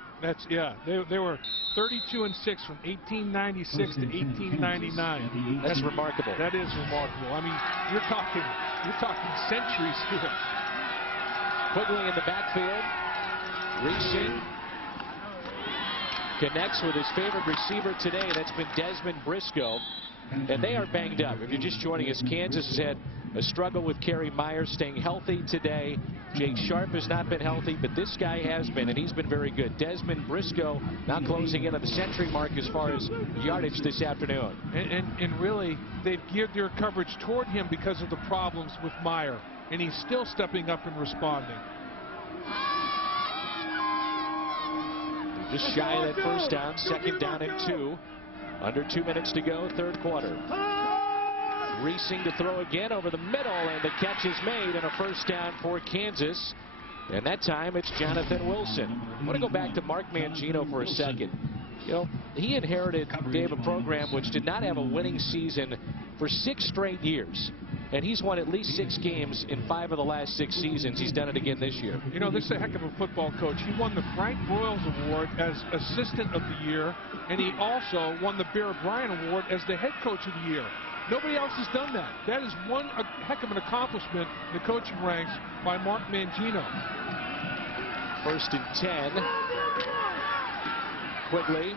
They were 32-6 from 1896 to 1899. That's remarkable. That is remarkable. I mean, you're talking centuries here. Quigley in the backfield. Reesing connects with his favorite receiver today. That's been Desmond Briscoe. And they are banged up. If you're just joining us, Kansas has had a struggle with Kerry Myers staying healthy today. Jake Sharp has not been healthy, but this guy has been, and he's been very good. Desmond Briscoe now closing in on the century mark as far as yardage this afternoon. And really, they've geared their coverage toward him because of the problems with Meyer, and he's still stepping up and responding. Just shy of that first down, 2nd down and 2. Under 2 minutes to go, 3rd quarter. Reesing to throw again over the middle, and the catch is made, and a 1st down for Kansas. And that time it's Jonathan Wilson. I want to go back to Mark Mangino for a second. You know, he inherited, Dave, a program which did not have a winning season for 6 straight years. And he's won at least 6 games in 5 of the last 6 seasons. He's done it again this year. You know, this is a heck of a football coach. He won the Frank Broyles Award as Assistant of the Year, and he also won the Bear Bryant Award as the Head Coach of the Year. Nobody else has done that. That is one heck of an accomplishment in the coaching ranks by Mark Mangino. 1st and 10. Quigley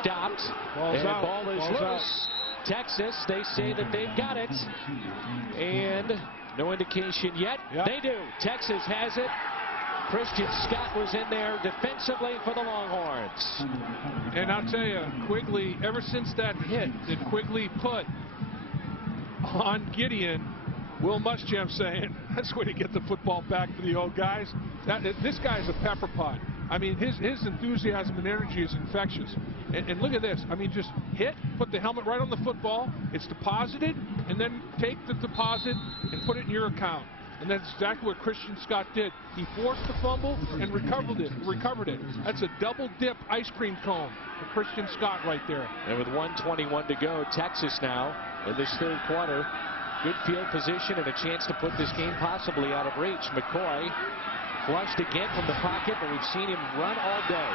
stopped. Ball's out. Ball is Ball's loose. Texas, they say that they've got it. And no indication yet. Yep. They do. Texas has it. Christian Scott was in there defensively for the Longhorns. And I'll tell you, Quigley, ever since that hit that Quigley put on Gideon, Will Muschamp saying, that's where to get the football back for the old guys. This guy's a pepper pot. I mean, his enthusiasm and energy is infectious. And look at this. I mean, just hit, put the helmet right on the football. It's deposited, and then take the deposit and put it in your account. And that's exactly what Christian Scott did. He forced the fumble and recovered it. That's a double dip ice cream cone for Christian Scott right there. And with 1:21 to go, Texas now in this 3rd quarter. Good field position and a chance to put this game possibly out of reach. McCoy flushed again from the pocket, but we've seen him run all day.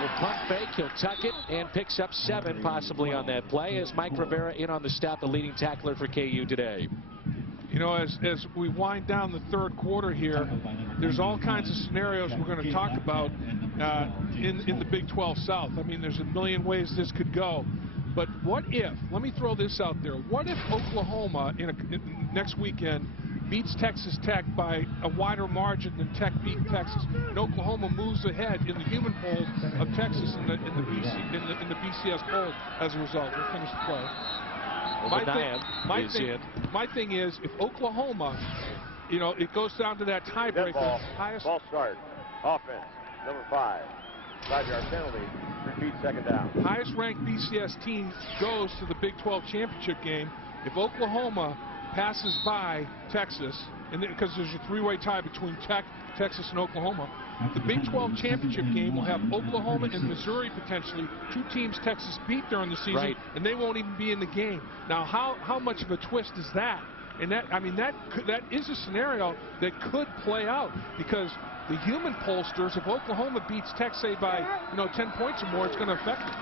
Will pump fake, he'll tuck it, and picks up 7 possibly on that play as Mike Rivera in on the stop, the leading tackler for KU today. You know, as we wind down the 3rd quarter here, there's all kinds of scenarios we're going to talk about in the Big 12 South. I mean, there's a million ways this could go. But what if, let me throw this out there, what if Oklahoma next weekend beats Texas Tech by a wider margin than Tech beat Texas, and Oklahoma moves ahead in the human polls of Texas in the BCS polls as a result? We'll finish the play. My thing is, if Oklahoma, you know, it goes down to that tiebreaker. Ball start. Offense, number 5. 5-yard penalty. Repeat 2nd down. Highest ranked BCS team goes to the Big 12 championship game. If Oklahoma passes by Texas, and because there's a 3-way tie between Tech, Texas, and Oklahoma, the Big 12 championship game will have Oklahoma and Missouri potentially, 2 teams Texas beat during the season, right, and they won't even be in the game. Now, how much of a twist is that? And that, I mean, that is a scenario that could play out, because the human pollsters, if Oklahoma beats Tech, say by 10 points or more, it's going to affect them.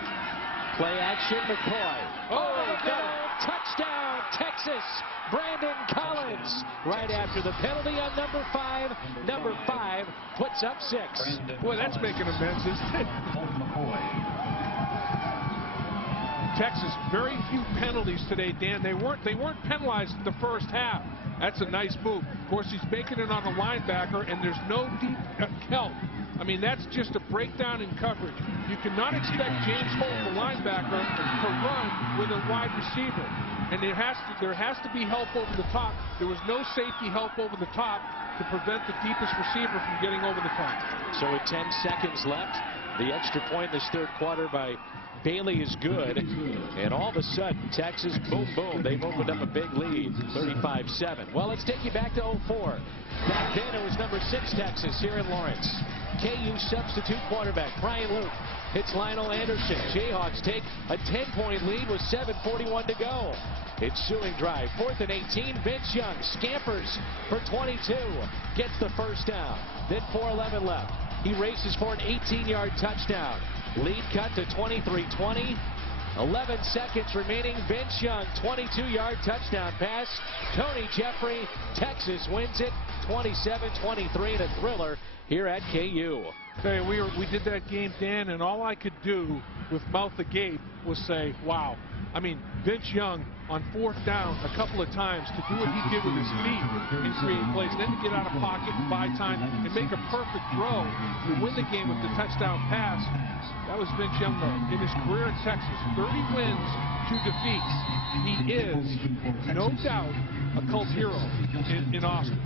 Play action, McCoy. Oh, no! Touchdown, Texas! Brandon Collins right after the penalty on number 5. Number 5 puts up 6. Boy, that's making amends, isn't it? Texas, very few penalties today, Dan. They weren't penalized in the 1st half. That's a nice move. Of course, he's making it on a linebacker, and there's no deep kelp. I mean, that's just a breakdown in coverage. You cannot expect James Holt, the linebacker, to run with a wide receiver. And there has to be help over the top. There was no safety help over the top to prevent the deepest receiver from getting over the top. So with 10 seconds left, the extra point in this 3rd quarter by Bailey is good, and all of a sudden, Texas, boom, boom, they've opened up a big lead, 35-7. Well, let's take you back to 04. Back then, it was number 6 Texas here in Lawrence. KU substitute quarterback Brian Luke hits Lionel Anderson. Jayhawks take a 10-point lead with 7:41 to go. Ensuing drive, 4th and 18. Vince Young scampers for 22, gets the 1st down. Then 4:11 left. He races for an 18-yard touchdown. Lead cut to 23-20. 11 seconds remaining. Vince Young, 22-yard touchdown pass. Tony Jeffrey, Texas wins it 27-23 in a thriller here at KU. Hey, we did that game, Dan, and all I could do with mouth agape was say, wow. I mean, Vince Young on 4th down a couple of times to do what he did with his feet in creating plays, and then to get out of pocket and buy time and make a perfect throw to win the game with the touchdown pass. That was Vince Young, though. In his career at Texas, 30 wins, 2 defeats. He is, no doubt, a cult hero in Austin.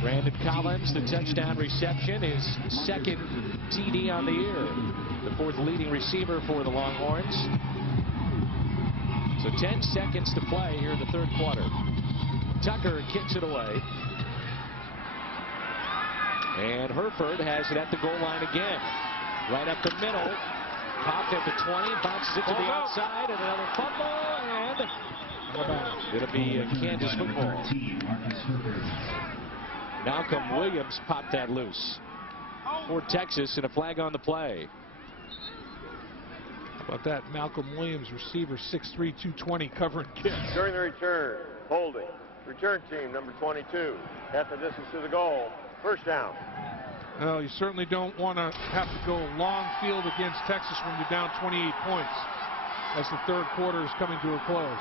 Brandon Collins, the touchdown reception, his 2nd TD on the year. The 4th leading receiver for the Longhorns. So 10 seconds to play here in the 3rd quarter. Tucker kicks it away. And Herford has it at the goal line again. Right up the middle. Popped at the 20, bounces it to the outside, and another fumble, and it'll be Kansas football. Malcolm Williams popped that loose for Texas, and a flag on the play. How about that? Malcolm Williams, receiver, 6'3", 220, covering kicks. During the return, holding. Return team, number 22. At the distance to the goal. First down. Well, you certainly don't want to have to go long field against Texas when you're down 28 points as the third quarter is coming to a close.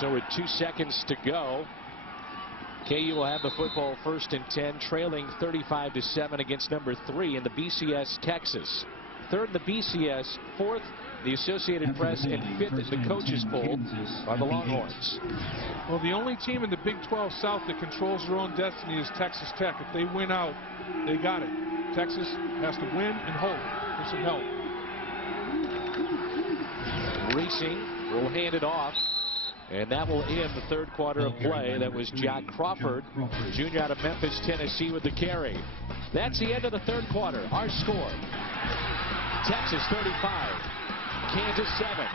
So with 2 seconds to go, KU will have the football, 1st and 10, trailing 35-7 against number 3 in the BCS Texas. 3rd in the BCS, 4th the Associated Press, and 5th in the coaches poll are the Longhorns. Well, the only team in the Big 12 South that controls their own destiny is Texas Tech. If they win out, they got it. Texas has to win and hope for some help. Reesing will hand it off, and that will end the third quarter of play. That was Jack Crawford, junior out of Memphis, Tennessee, with the carry. That's the end of the third quarter. Our score, Texas 35, Kansas 7.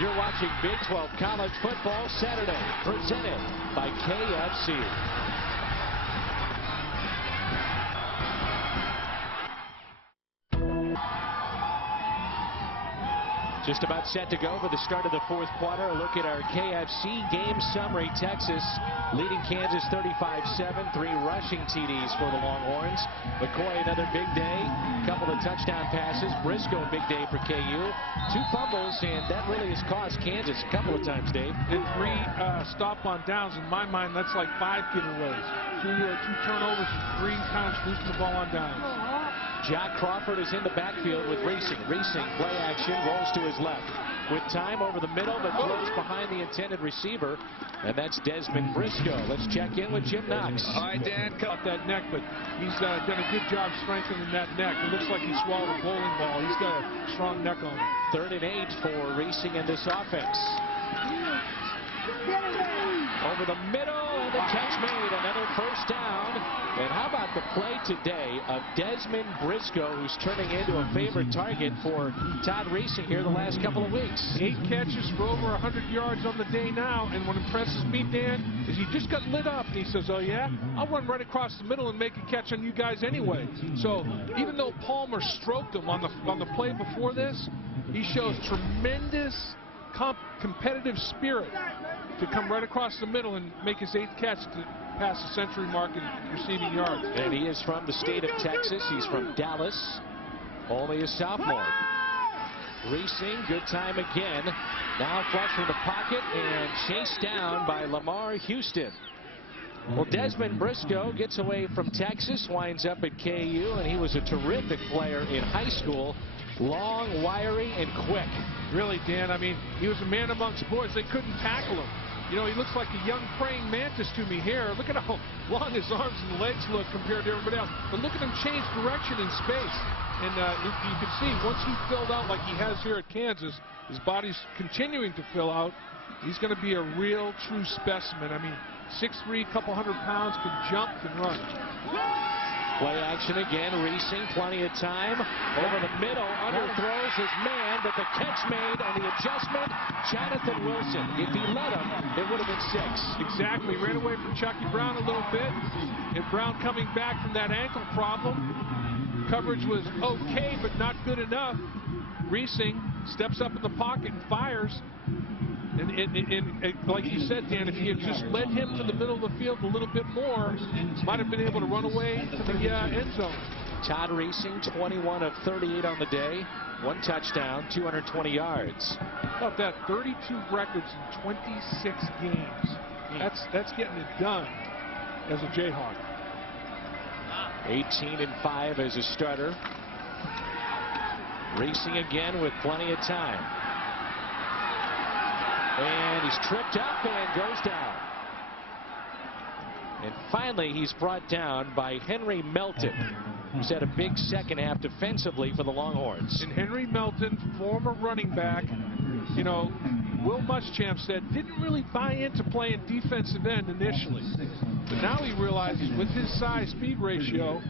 You're watching Big 12 College Football Saturday, presented by KFC. Just about set to go for the start of the fourth quarter. A look at our KFC game summary. Texas leading Kansas 35-7. 3 rushing TDs for the Longhorns. McCoy, another big day. Couple of touchdown passes. Briscoe, big day for KU. 2 fumbles, and that really has cost Kansas a couple of times, Dave. And 3 stop on downs. In my mind, that's like 5 giveaways. 2 turnovers and 3 times losing the ball on downs. Jack Crawford is in the backfield with Reesing. Reesing, play action, rolls to his left. With time over the middle, but throws behind the intended receiver. And that's Desmond Briscoe. Let's check in with Jim Knox. All right, Dan, cut that neck, but he's done a good job strengthening that neck. It looks like he swallowed a bowling ball. He's got a strong neck on him. 3rd and 8 for Reesing in this offense. Over the middle, and the catch made. Another first down. And how about the play today of Desmond Briscoe, who's turning into a favorite target for Todd Reesing here the last couple of weeks. 8 catches for over 100 yards on the day now. And what impresses me, Dan, is he just got lit up. And he says, oh, yeah, I'll run right across the middle and make a catch on you guys anyway. So even though Palmer stroked him on the play before this, he shows tremendous competitive spirit to come right across the middle and make his 8th catch to pass the century mark in receiving yards. And he is from the state of Texas. He's from Dallas, only a sophomore. Reesing, good time again. Now flush from the pocket and chased down by Lamar Houston. Well, Desmond Briscoe gets away from Texas, winds up at KU, and he was a terrific player in high school. Long, wiry, and quick. Really, Dan, I mean, he was a man amongst boys. They couldn't tackle him. You know, he looks like a young praying mantis to me here. Look at how long his arms and legs look compared to everybody else. But look at him change direction in space. And you can see once he filled out like he has here at Kansas, his body's continuing to fill out. He's going to be a real, true specimen. I mean, 6'3", couple 100 pounds, can jump, can run. Play action again. Reesing, plenty of time. Over the middle, underthrows his man, but the catch made and the adjustment, Jonathan Wilson. If he let him, it would have been 6. Exactly. Ran away from Chucky Brown a little bit. And Brown coming back from that ankle problem. Coverage was okay, but not good enough. Reesing steps up in the pocket and fires. And like you said, Dan, if he had just led him to the middle of the field a little bit more, might have been able to run away to the end zone. Todd Reesing, 21 of 38 on the day. 1 touchdown, 220 yards. How about that? 32 records in 26 games. That's getting it done as a Jayhawk. 18-5 as a starter. Reesing again with plenty of time. And he's tripped up and goes down. And finally, he's brought down by Henry Melton, who's had a big second half defensively for the Longhorns. And Henry Melton, former running back, you know, Will Muschamp said, didn't really buy into playing defensive end initially. But now he realizes with his size-speed ratio,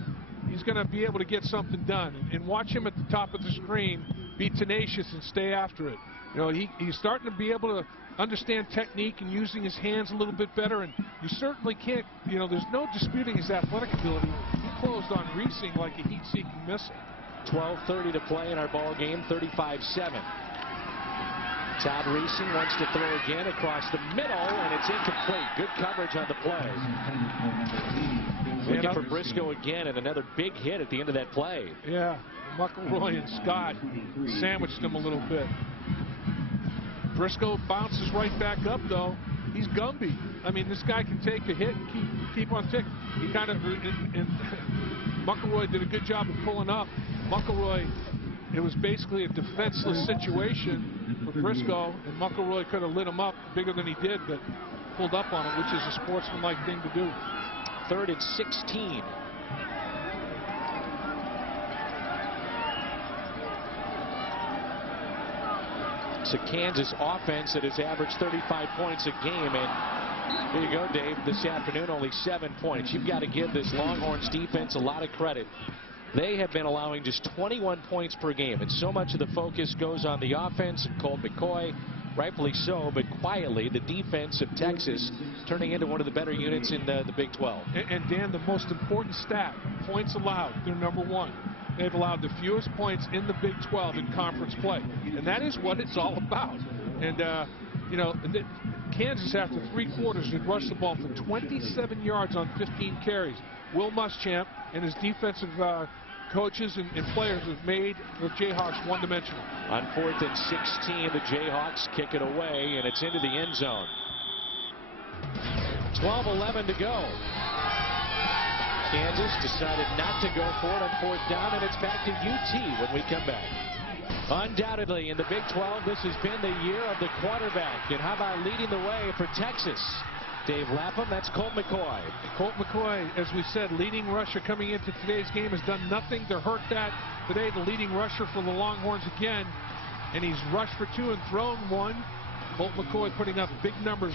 he's going to be able to get something done. And watch him at the top of the screen be tenacious and stay after it. You know, he's starting to be able to understand technique and using his hands a little bit better. And you certainly can't, you know, there's no disputing his athletic ability. He closed on Reesing like a heat-seeking missile. 12:30 to play in our ball game, 35-7. Todd Reesing wants to throw again across the middle, and it's incomplete. Good coverage on the play. Looking for Briscoe again, and another big hit at the end of that play. Yeah, McElroy and Scott sandwiched him a little bit. Briscoe bounces right back up, though. He's Gumby. I mean, this guy can take a hit and keep on ticking. He kind of, and McElroy did a good job of pulling up. McElroy, it was basically a defenseless situation for Briscoe, and McElroy could have lit him up bigger than he did, but pulled up on it, which is a sportsmanlike thing to do. 3rd and 16. It's a Kansas offense that has averaged 35 points a game, and here you go, Dave. This afternoon, only 7 points. You've got to give this Longhorns defense a lot of credit. They have been allowing just 21 points per game, and so much of the focus goes on the offense and Colt McCoy, rightfully so, but quietly the defense of Texas turning into one of the better units in the Big 12. And Dan, the most important stat, points allowed, they're #1. They've allowed the fewest points in the Big 12 in conference play, and that is what it's all about. And you know, Kansas, after 3 quarters, had rushed the ball for 27 yards on 15 carries. Will Muschamp and his defensive coaches and players have made the Jayhawks one-dimensional. On 4th and 16, the Jayhawks kick it away, and it's into the end zone. 12:11 to go. Kansas decided not to go for it on 4th down, and it's back to UT when we come back. Undoubtedly, in the Big 12, this has been the year of the quarterback. And how about leading the way for Texas? Dave Lapham, that's Colt McCoy. Colt McCoy, as we said, leading rusher coming into today's game, has done nothing to hurt that. Today, the leading rusher for the Longhorns again, and he's rushed for 2 and thrown 1. Colt McCoy putting up big numbers,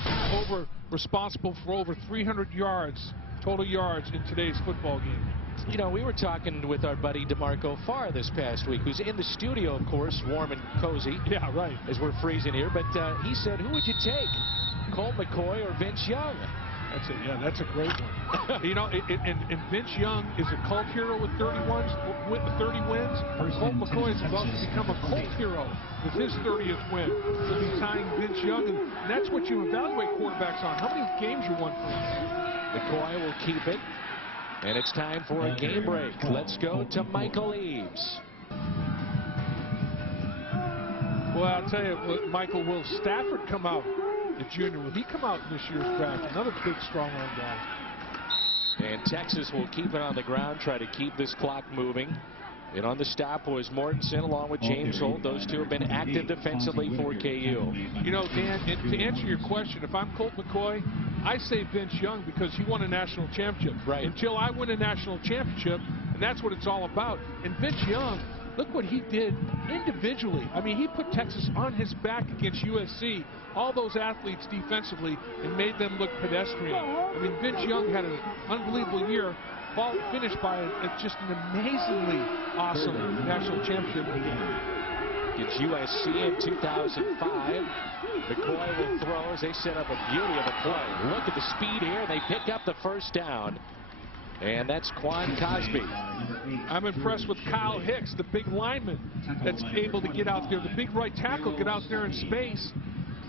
responsible for over 300 yards, total yards in today's football game. You know, we were talking with our buddy DeMarco Farr this past week, who's in the studio, of course, warm and cozy. Yeah, right. As we're freezing here, but he said, who would you take? Colt McCoy or Vince Young? That's it. Yeah, that's a great one. You know, and Vince Young is a cult hero with 30 wins. Colt McCoy is about to become a cult hero with his 30th win. He'll be tying Vince Young, and that's what you evaluate quarterbacks on. How many games you won for him? McCoy will keep it, and it's time for a game break. Let's go to Michael Eaves. Well, I'll tell you, Michael, will Stafford come out? The junior, will he come out in this year's draft? Another big, strong arm guy. And Texas will keep it on the ground, try to keep this clock moving. And on the stop was Mortensen along with James Holt. Those two have been active defensively for KU. You know, Dan, to answer your question, if I'm Colt McCoy, I say Vince Young because he won a national championship. Right. Until I win a national championship, and that's what it's all about. And Vince Young, look what he did individually. I mean, he put Texas on his back against USC, all those athletes defensively, and made them look pedestrian. I mean, Vince Young had an unbelievable year, finished by just an amazingly awesome national championship. Against USC in 2005. McCoy will throw as they set up a beauty of a play. Look at the speed here. They pick up the 1st down. And that's Quan Cosby. I'm impressed with Kyle Hicks, the big lineman that's able to get out there. The big right tackle get out there in space.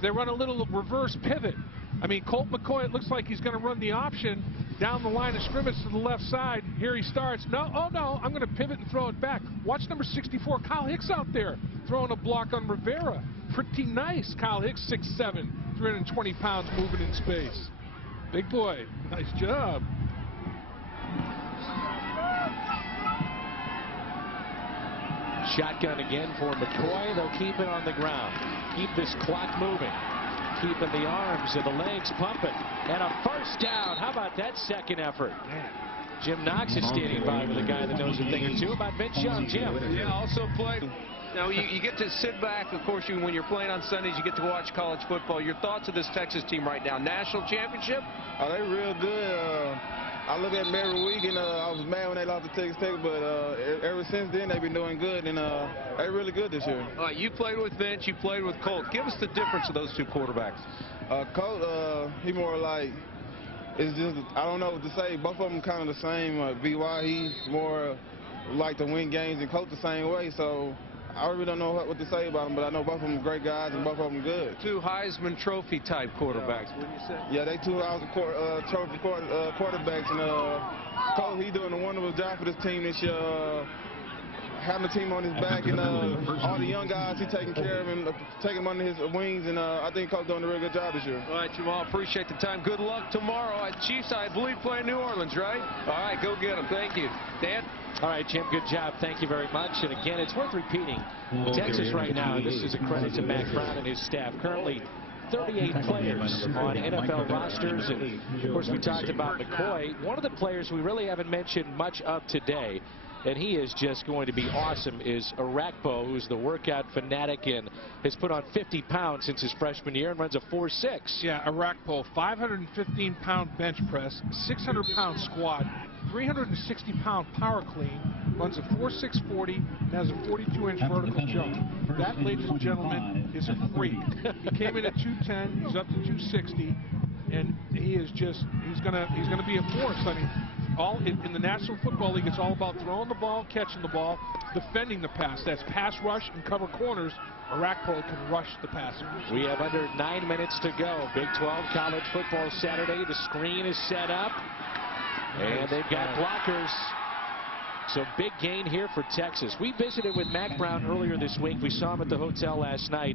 They run a little reverse pivot. I mean, Colt McCoy, it looks like he's going to run the option down the line of scrimmage to the left side. Here he starts. No, oh no, I'm going to pivot and throw it back. Watch number 64, Kyle Hicks out there throwing a block on Rivera. Pretty nice. Kyle Hicks, 6'7", 320 pounds, moving in space. Big boy, nice job. Shotgun again for McCoy. They'll keep it on the ground. Keep this clock moving. Keeping the arms and the legs pumping. And a 1st down. How about that second effort? Jim Knox is standing by with a guy that knows a thing or two about Vince Young. Jim. Yeah, also played Now, you get to sit back. Of course, when you're playing on Sundays, you get to watch college football. Your thoughts of this Texas team right now? National championship? Oh, they real good. I look at them every week, and I was mad when they lost to Texas Tech, but ever since then, they've been doing good, and they're really good this year. All right, you played with Vince, you played with Colt. Give us the difference of those two quarterbacks. Colt, he more like, it's just, I don't know what to say. Both of them kind of the same. B.Y., he's more like to win games, and Colt the same way, so I really don't know what to say about them, but I know both of them are great guys and both of them good. Two Heisman Trophy type quarterbacks, wouldn't you say? Yeah, they two Heisman Trophy quarterbacks, and Colt, he doing a wonderful job for this team this year. Having the team on his back, and all the young guys, he taking care of and taking them under his wings, and I think Coach doing a real good job this year. All right, Jamal, appreciate the time. Good luck tomorrow. Chiefs, I believe, play New Orleans, right? All right, go get them. Thank you. Dan? All right, Jim, good job. Thank you very much. And again, it's worth repeating. Texas right now, this is a credit to Mack Brown and his staff. Currently 38 players on NFL rosters. And, of course, we talked about McCoy. One of the players we really haven't mentioned much of today, and he is just going to be awesome, is Arakpo, who's the workout fanatic and has put on 50 pounds since his freshman year and runs a 4.6. Yeah, Arakpo, 515-pound bench press, 600-pound squat, 360-pound power clean, runs a 4.6 40, and has a 42-inch vertical jump. That, ladies and gentlemen, is a freak. He came in at 210, he's up to 260, and he is just, he's gonna be a force. I mean, all in the National Football League, it's all about throwing the ball, catching the ball, defending the pass. That's pass rush and cover corners. Arakpo can rush the passer. We have under 9 minutes to go. Big 12 college football Saturday. The screen is set up, and they've got blockers. So big gain here for Texas. We visited with Mack Brown earlier this week. We saw him at the hotel last night.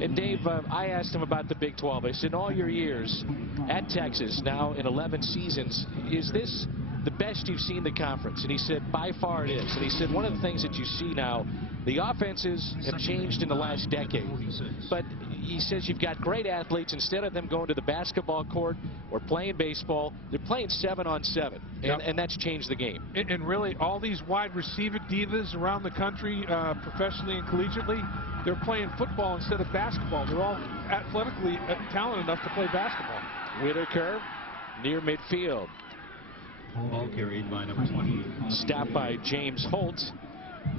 And Dave, I asked him about the Big 12. I said, in all your years at Texas, now in 11 seasons, is this the best you've seen the conference? And he said, by far it is. And he said, one of the things that you see now, the offenses have changed in the last decade. But he says you've got great athletes. Instead of them going to the basketball court or playing baseball, they're playing 7-on-7. And that's changed the game. And really, all these wide receiver divas around the country, professionally and collegiately, they're playing football instead of basketball. They're all athletically talented enough to play basketball. Whitaker near midfield. Ball carried by number 20. Stopped by James Holt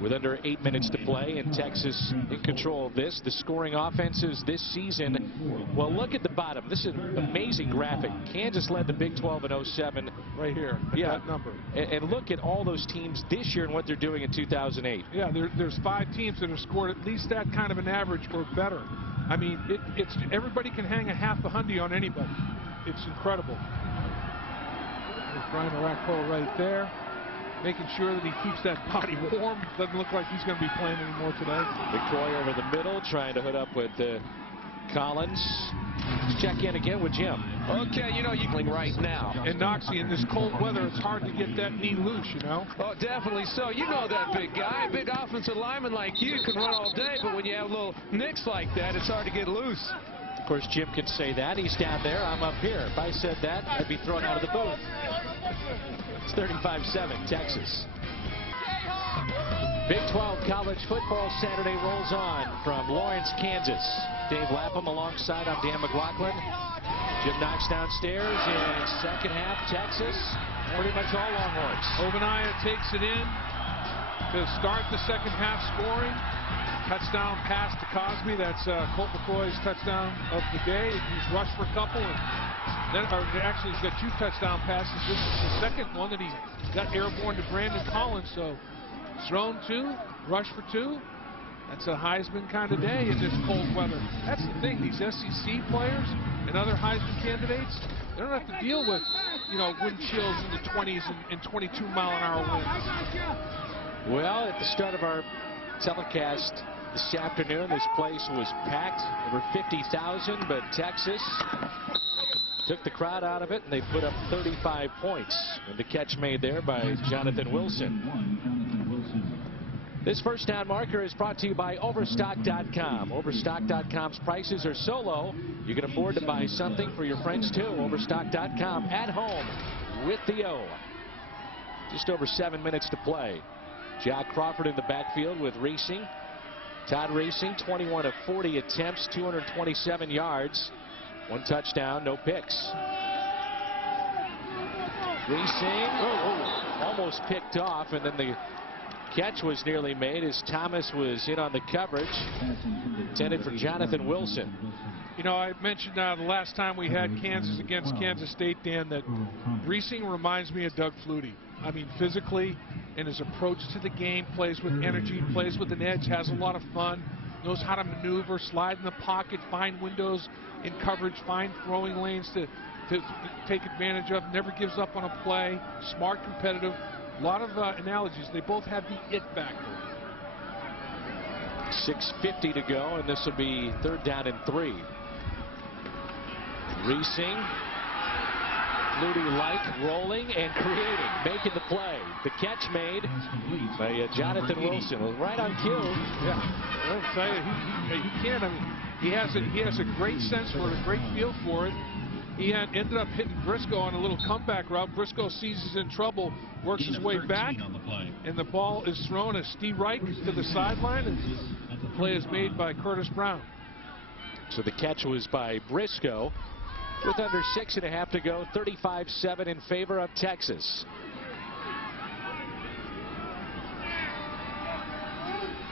with under 8 minutes to play, and Texas in control of this. The scoring offenses this season, well, look at the bottom. This is an amazing graphic. Kansas led the Big 12 in 07. Right here, at that number. And look at all those teams this year and what they're doing in 2008. Yeah, there's 5 teams that have scored at least that kind of an average or better. I mean, it's everybody can hang a half a hundy on anybody. It's incredible. There's Brian Arakpo right there, making sure that he keeps that body warm. Doesn't look like he's going to be playing anymore today. McCoy over the middle, trying to hood up with Collins. Let's check in again with Jim. Okay, you know, you're right now. And Noxie, in this cold weather, it's hard to get that knee loose, you know? Oh, definitely so. You know that big guy. Big offensive lineman like you can run all day, but when you have little nicks like that, it's hard to get loose. Of course, Jim can say that. He's down there. I'm up here. If I said that, I'd be thrown out of the booth. It's 35-7, Texas. Big 12 college football Saturday rolls on from Lawrence, Kansas. Dave Lapham alongside. I'm Dan McLaughlin. Jim Knox downstairs in second half. Texas, pretty much all Longhorns. Obaniah takes it in to start the second half scoring. Touchdown pass to Cosby. That's Colt McCoy's touchdown of the day. He's rushed for a couple, and then actually he's got 2 touchdown passes. This is the second one that he got airborne to Brandon Collins. So thrown 2, rushed for 2. That's a Heisman kind of day in this cold weather. That's the thing. These SEC players and other Heisman candidates, they don't have to deal with, you know, wind chills in the 20s and 22-mile-an-hour winds. Well, at the start of our telecast this afternoon, this place was packed, over 50,000, but Texas took the crowd out of it, and they put up 35 points. And the catch made there by Jonathan Wilson. This first down marker is brought to you by Overstock.com. Overstock.com's prices are so low, you can afford to buy something for your friends too. Overstock.com, at home with the O. Just over 7 minutes to play. Jack Crawford in the backfield with Racing. Todd Racing, 21 of 40 attempts, 227 yards, 1 touchdown, no picks. Racing, almost picked off, and then the catch was nearly made as Thomas was in on the coverage, intended for Jonathan Wilson. You know, I mentioned the last time we had Kansas against Kansas State, Dan, that Racing reminds me of Doug Flutie. I mean, physically, and his approach to the game, plays with energy, plays with an edge, has a lot of fun, knows how to maneuver, slide in the pocket, find windows in coverage, find throwing lanes to take advantage of, never gives up on a play, smart, competitive. A lot of analogies. They both have the it factor. 6:50 to go, and this will be 3rd down and 3. Racing, Flutie-like, rolling and creating, making the play. The catch made by Jonathan Wilson, right on cue. Yeah, I'll tell you, he can. I mean, he has a great sense for it, a great feel for it. He ended up hitting Briscoe on a little comeback route. Briscoe sees he's in trouble, works his way back, and the ball is thrown as Steve Reich to the sideline, and the play is made by Curtis Brown. So the catch was by Briscoe. With under 6.5 to go, 35-7 in favor of Texas.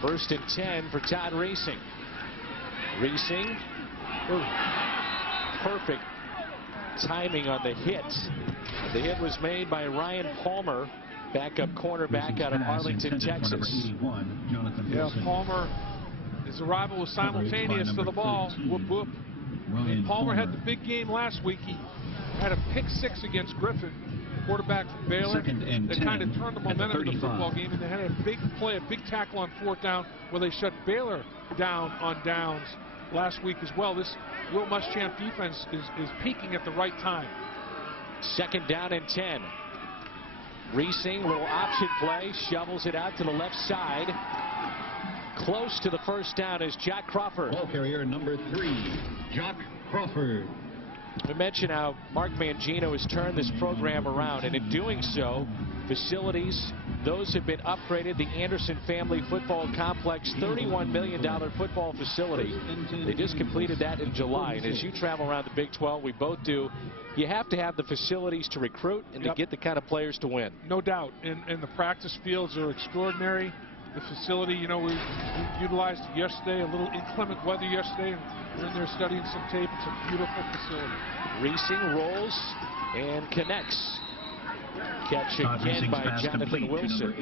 First and 10 for Todd Racing. Racing, perfect timing on the hit. The hit was made by Ryan Palmer, backup cornerback out of Arlington, Texas. Yeah, Palmer, his arrival was simultaneous to the ball. Whoop, whoop. And Palmer had the big game last week. He had a pick 6 against Griffin, quarterback from Baylor. That kind of turned the momentum of the football game, and they had a big play, a big tackle on 4th down where they shut Baylor down on downs last week as well. This Will Muschamp defense is peaking at the right time. 2nd down and 10. Racing, little option play, shovels it out to the left side. Close to the 1st down is Jack Crawford. Ball carrier number 3, Jack Crawford. We mentioned how Mark Mangino has turned this program around, and in doing so, facilities, those have been upgraded. The Anderson Family Football Complex, $31 million football facility. They just completed that in July, and as you travel around the Big 12, we both do, you have to have the facilities to recruit and to get the kind of players to win. No doubt, and the practice fields are extraordinary. The facility, you know, we utilized it yesterday, a little inclement weather yesterday, and we're in there studying some tape. It's a beautiful facility. Racing rolls and connects. Catch again by Jonathan Wilson.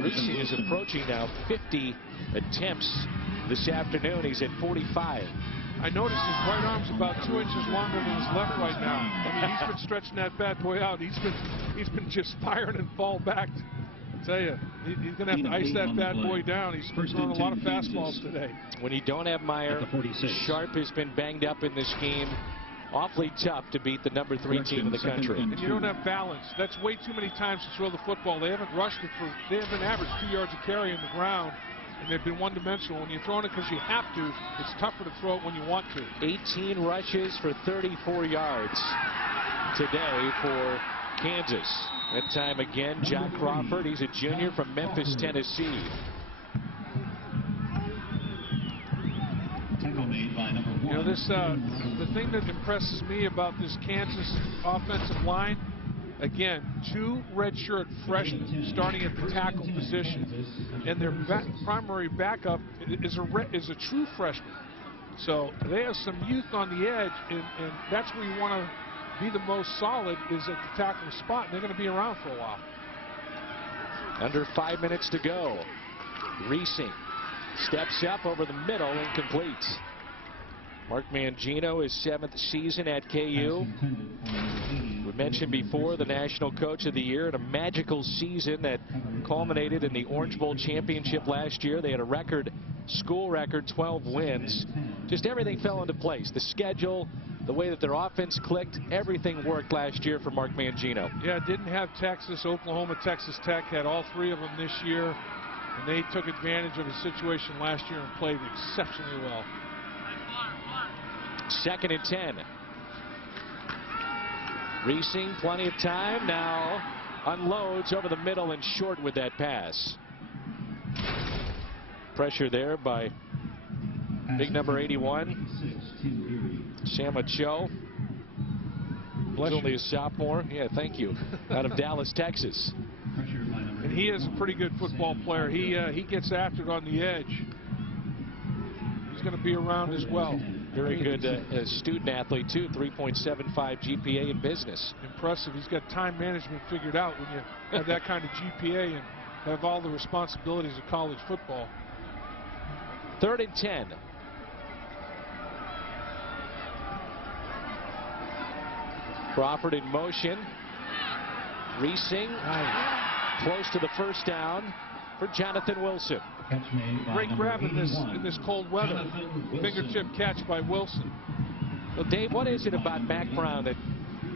Racing is approaching now 50 attempts this afternoon. He's at 45. I noticed his right arm's about 2 inches longer than his left right now. I mean, he's been stretching that bad boy out. He's been just firing and fall back. Tell you, he's going to have to ice that bad boy down. He's throwing a lot of fastballs today. When you don't have Meyer, Sharp has been banged up in this game. Awfully tough to beat the number 3 team in the country. And you don't have balance. That's way too many times to throw the football. They haven't rushed it for, they haven't averaged 2 yards a carry in the ground, and they've been one-dimensional. When you're throwing it because you have to, it's tougher to throw it when you want to. 18 rushes for 34 yards today for Kansas. That time again, Jack Crawford. He's a junior from Memphis, Tennessee. You know, this the thing that impresses me about this Kansas offensive line, again, 2 redshirt freshmen starting at the tackle position, and their primary backup is a true freshman. So they have some youth on the edge, and that's where you want to be the most solid, is at the tackle spot, and they're going to be around for a while. Under 5 minutes to go. Racing steps up over the middle, incomplete. Mark Mangino, his 7th season at KU. We mentioned before, the National Coach of the Year, and a magical season that culminated in the Orange Bowl championship last year. They had a record, school record, 12 wins. Just everything fell into place. The schedule, the way that their offense clicked, everything worked last year for Mark Mangino. Yeah, didn't have Texas, Oklahoma, Texas Tech, had all 3 of them this year, and they took advantage of the situation last year and played exceptionally well. 2nd and 10. Racing, plenty of time, now unloads over the middle and short with that pass. Pressure there by big number 81, Shama Cho. He's only a sophomore. Yeah, thank you. Out of Dallas, Texas. And he is a pretty good football player. He gets after it on the edge. He's going to be around as well. Very good student athlete, too. 3.75 GPA in business. Impressive. He's got time management figured out when you have that kind of GPA and have all the responsibilities of college football. 3rd and 10. Crawford in motion. Reesing close to the first down for Jonathan Wilson. Great grab in this cold weather. Fingertip catch by Wilson. Well, Dave, what is it about Mac Brown that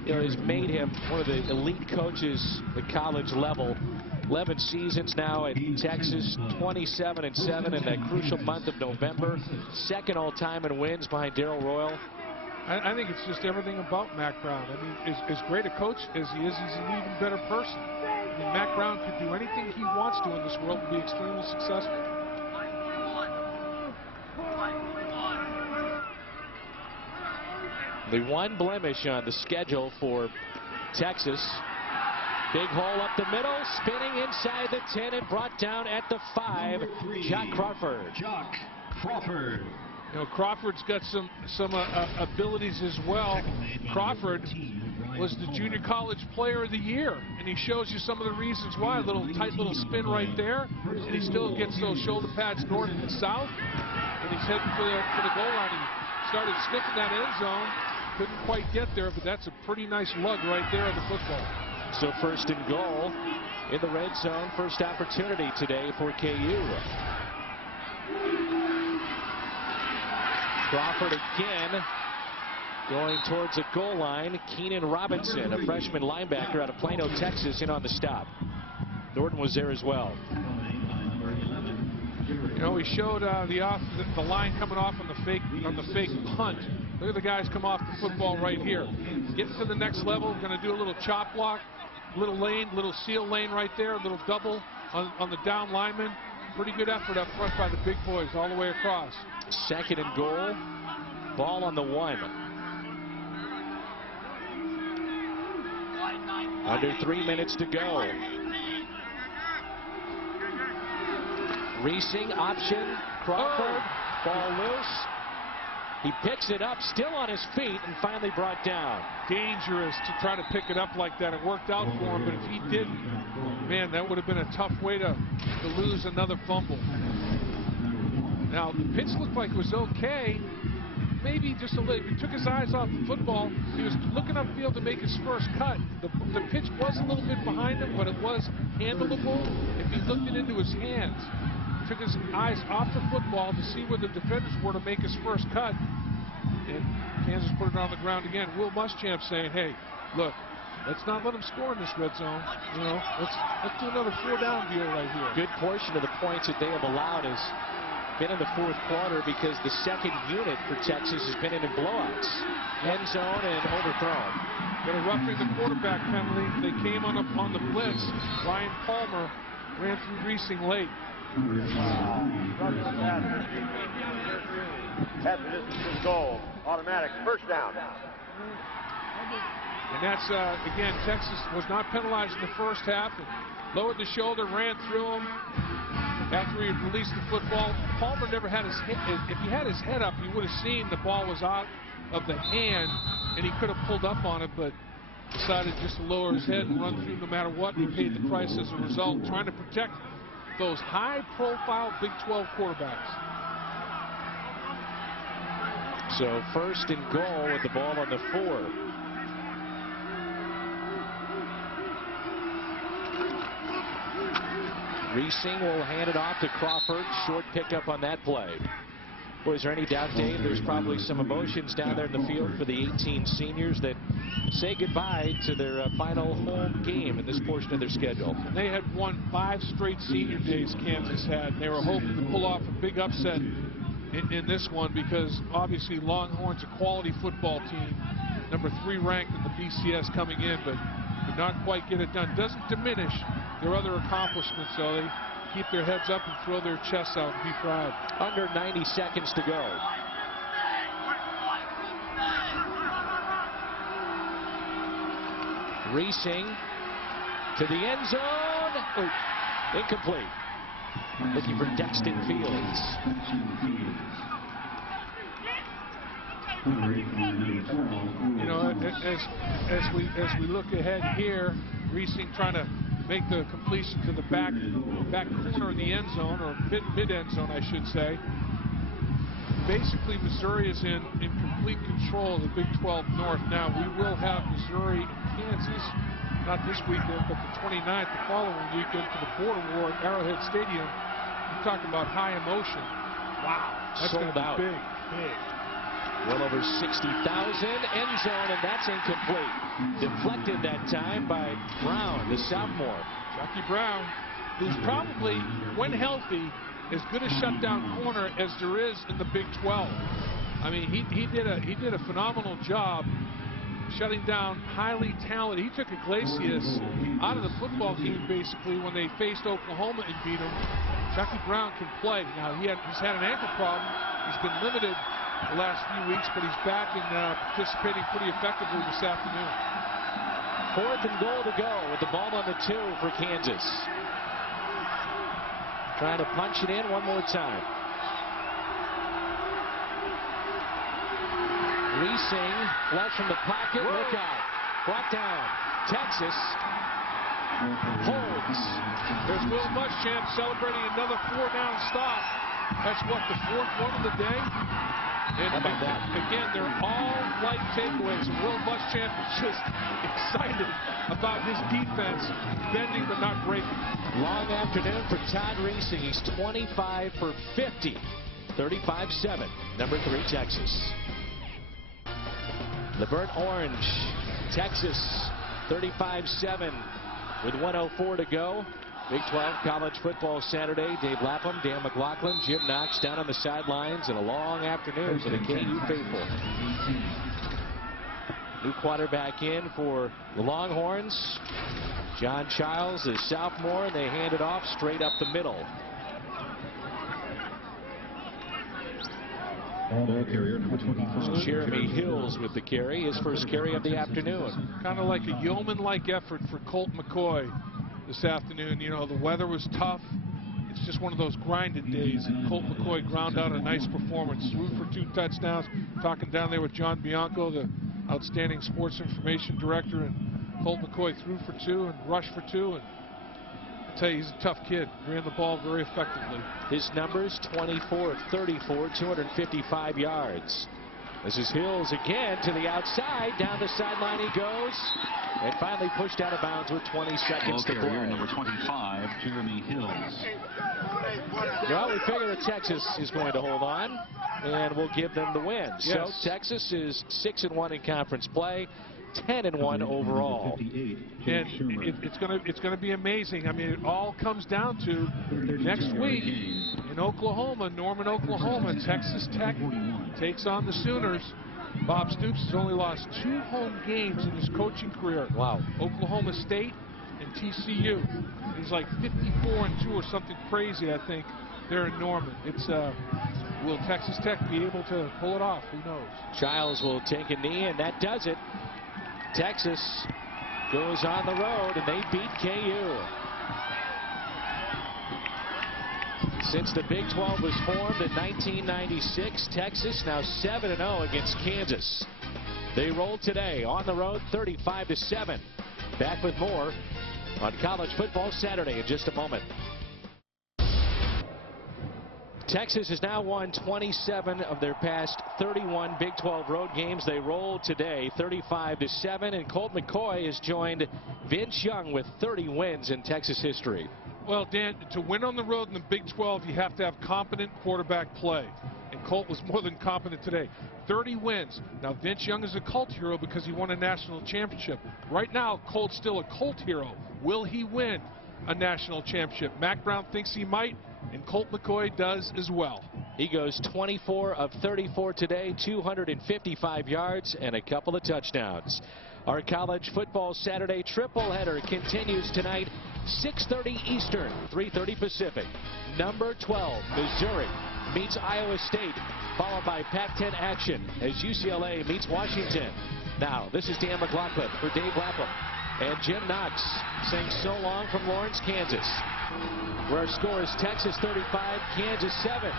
has made him one of the elite coaches at college level? 11 seasons now at Texas, 27-7 in that crucial month of November. 2nd all-time in wins behind Darrell Royal. I think it's just everything about Mac Brown. I mean, as great a coach as he is, he's an even better person. I mean, Mac Brown could do anything he wants to in this world and be extremely successful. The one blemish on the schedule for Texas. Big hole up the middle, spinning inside the 10 and brought down at the 5. Jock Crawford. Jock Crawford. You know, Crawford's got some abilities as well. Crawford was the junior college player of the year, and he shows you some of the reasons why. A tight little spin right there, and he still gets those shoulder pads north and south, and he's heading for the goal line. He started sniffing that end zone, couldn't quite get there, but that's a pretty nice lug right there on the football. So 1st and goal in the red zone. First opportunity today for KU. Crawford again going towards the goal line. Keenan Robinson, a freshman linebacker out of Plano, Texas, in on the stop. Norton was there as well. You know, we showed the line coming off on the fake punt. Look at the guys come off the football right here. Getting to the next level, going to do a little chop block, little seal lane right there, a little double on the down lineman. Pretty good effort up front by the big boys all the way across. 2nd and goal. Ball on the 1. Under 3 minutes to go. Reesing option. Crawford. Ball loose. He picks it up, still on his feet, and finally brought down. Dangerous to try to pick it up like that. It worked out for him, but if he didn't, man, that would have been a tough way to lose another fumble. Now, the pitch looked like it was okay. Maybe just a little. He took his eyes off the football. He was looking upfield to make his first cut. The pitch was a little bit behind him, but it was handleable if he looked it into his hands. Took his eyes off the football to see where the defenders were to make his first cut. And Kansas put it on the ground again. Will Muschamp saying, hey, look, let's not let them score in this red zone. You know, let's do another 4-down deal right here. Good portion of the points that they have allowed has been in the 4th quarter because the 2nd unit for Texas has been in blowouts. End zone and overthrown. Got a roughing the quarterback penalty. They came on the blitz. Ryan Palmer ran through Reesing late. At the distance to the goal. Automatic 1st down. And that's, again, Texas was not penalized in the 1st half. And lowered the shoulder, ran through him. After he released the football, Palmer never had his head. If he had his head up, he would have seen the ball was out of the hand, and he could have pulled up on it, but decided just to lower his head and run through no matter what. He paid the price as a result, trying to protect those high-profile Big 12 quarterbacks. So 1st and goal with the ball on the 4. Reesing will hand it off to Crawford. Short pickup on that play. Boy, is there any doubt, Dave, there's probably some emotions down there in the field for the 18 seniors that say goodbye to their final home game in this portion of their schedule. And they had won 5 straight senior days, Kansas had, and they were hoping to pull off a big upset in this one because obviously Longhorns a quality football team, number 3 ranked in the BCS coming in, but could not quite get it done. Doesn't diminish their other accomplishments, though. keep their heads up and throw their chests out and be proud. Under 90 seconds to go. Racing to the end zone. Oh, incomplete. Looking for Dexton Fields. You know, as we look ahead here, Reesing trying to make the completion to the back corner of the end zone, or mid end zone, I should say. Basically, Missouri is in complete control of the Big 12 North now. We will have Missouri and Kansas, not this weekend, but the 29th, the following weekend, for the border war at Arrowhead Stadium. You talk about high emotion. Wow, that's going to be big, big. Well over 60,000, end zone, and that's incomplete. Deflected that time by Brown, the sophomore. Jackie Brown, who's probably, when healthy, as good a shutdown corner as there is in the Big 12. I mean, he did a phenomenal job shutting down highly talented. He took Iglesias out of the football game basically when they faced Oklahoma and beat him. Jackie Brown can play. Now he's had an ankle problem. He's been limited the last few weeks, but he's back and participating pretty effectively this afternoon. 4th and goal to go with the ball on the 2 for Kansas. Trying to punch it in one more time. Reesing, flush from the pocket, look out. Brought down. Texas holds. There's Will Muschamp celebrating another 4-down stop. That's what, the 4th one of the day? And again, they're all light takeaways. Will Muschamp is just excited about his defense bending but not breaking. Long afternoon for Todd Reesing. He's 25 for 50. 35-7. Number 3, Texas. LeVert Orange. Texas 35-7 with 1:04 to go. Big 12 college football Saturday. Dave Lapham, Dan McLaughlin, Jim Knox down on the sidelines, and a long afternoon for the KU faithful. New quarterback in for the Longhorns. John Childs is sophomore, and they hand it off straight up the middle. Ball carrier number 25. Jeremy Hills with the carry, his first carry of the afternoon. Kind of like a yeoman-like effort for Colt McCoy this afternoon. You know, the weather was tough. It's just one of those grinded days, and Colt McCoy ground out a nice performance. Threw for 2 touchdowns. Talking down there with John Bianco, the outstanding sports information director, and Colt McCoy threw for 2 and rushed for 2. And I tell you, he's a tough kid. Ran the ball very effectively. His numbers: 24 of 34, 255 yards. This is Hills again to the outside. Down the sideline he goes, and finally pushed out of bounds with 20 seconds to play. Number 25, Jeremy Hills. Well, we figure that Texas is going to hold on, and we'll give them the win. Yes. So Texas is 6-1 in conference play, 10-1 overall. And it's gonna be amazing. I mean, it all comes down to next week in Oklahoma, Norman, Oklahoma. Texas Tech takes on the Sooners. Bob Stoops has only lost 2 home games in his coaching career. Wow. Oklahoma State and TCU. He's like 54-2 or something crazy, I think, there in Norman. It's will Texas Tech be able to pull it off? Who knows? Childs will take a knee, and that does it. Texas goes on the road, and they beat KU. Since the Big 12 was formed in 1996, Texas now 7-0 against Kansas. They roll today on the road, 35-7. Back with more on College Football Saturday in just a moment. Texas has now won 27 of their past 31 Big 12 road games. They roll today 35-7, and Colt McCoy has joined Vince Young with 30 wins in Texas history. Well, Dan, to win on the road in the Big 12, you have to have competent quarterback play. And Colt was more than competent today. 30 wins. Now, Vince Young is a cult hero because he won a national championship. Right now, Colt's still a cult hero. Will he win a national championship? Mac Brown thinks he might, and Colt McCoy does as well. He goes 24 of 34 today, 255 yards, and a couple of touchdowns. Our College Football Saturday triple header continues tonight. 6:30 Eastern, 3:30 Pacific. Number 12, Missouri meets Iowa State, followed by Pac-10 action as UCLA meets Washington. Now, this is Dan McLaughlin for Dave Lapham and Jim Knox saying so long from Lawrence, Kansas, where our score is Texas 35, Kansas 7.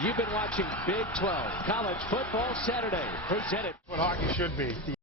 You've been watching Big 12 College Football Saturday, presented. What hockey should be.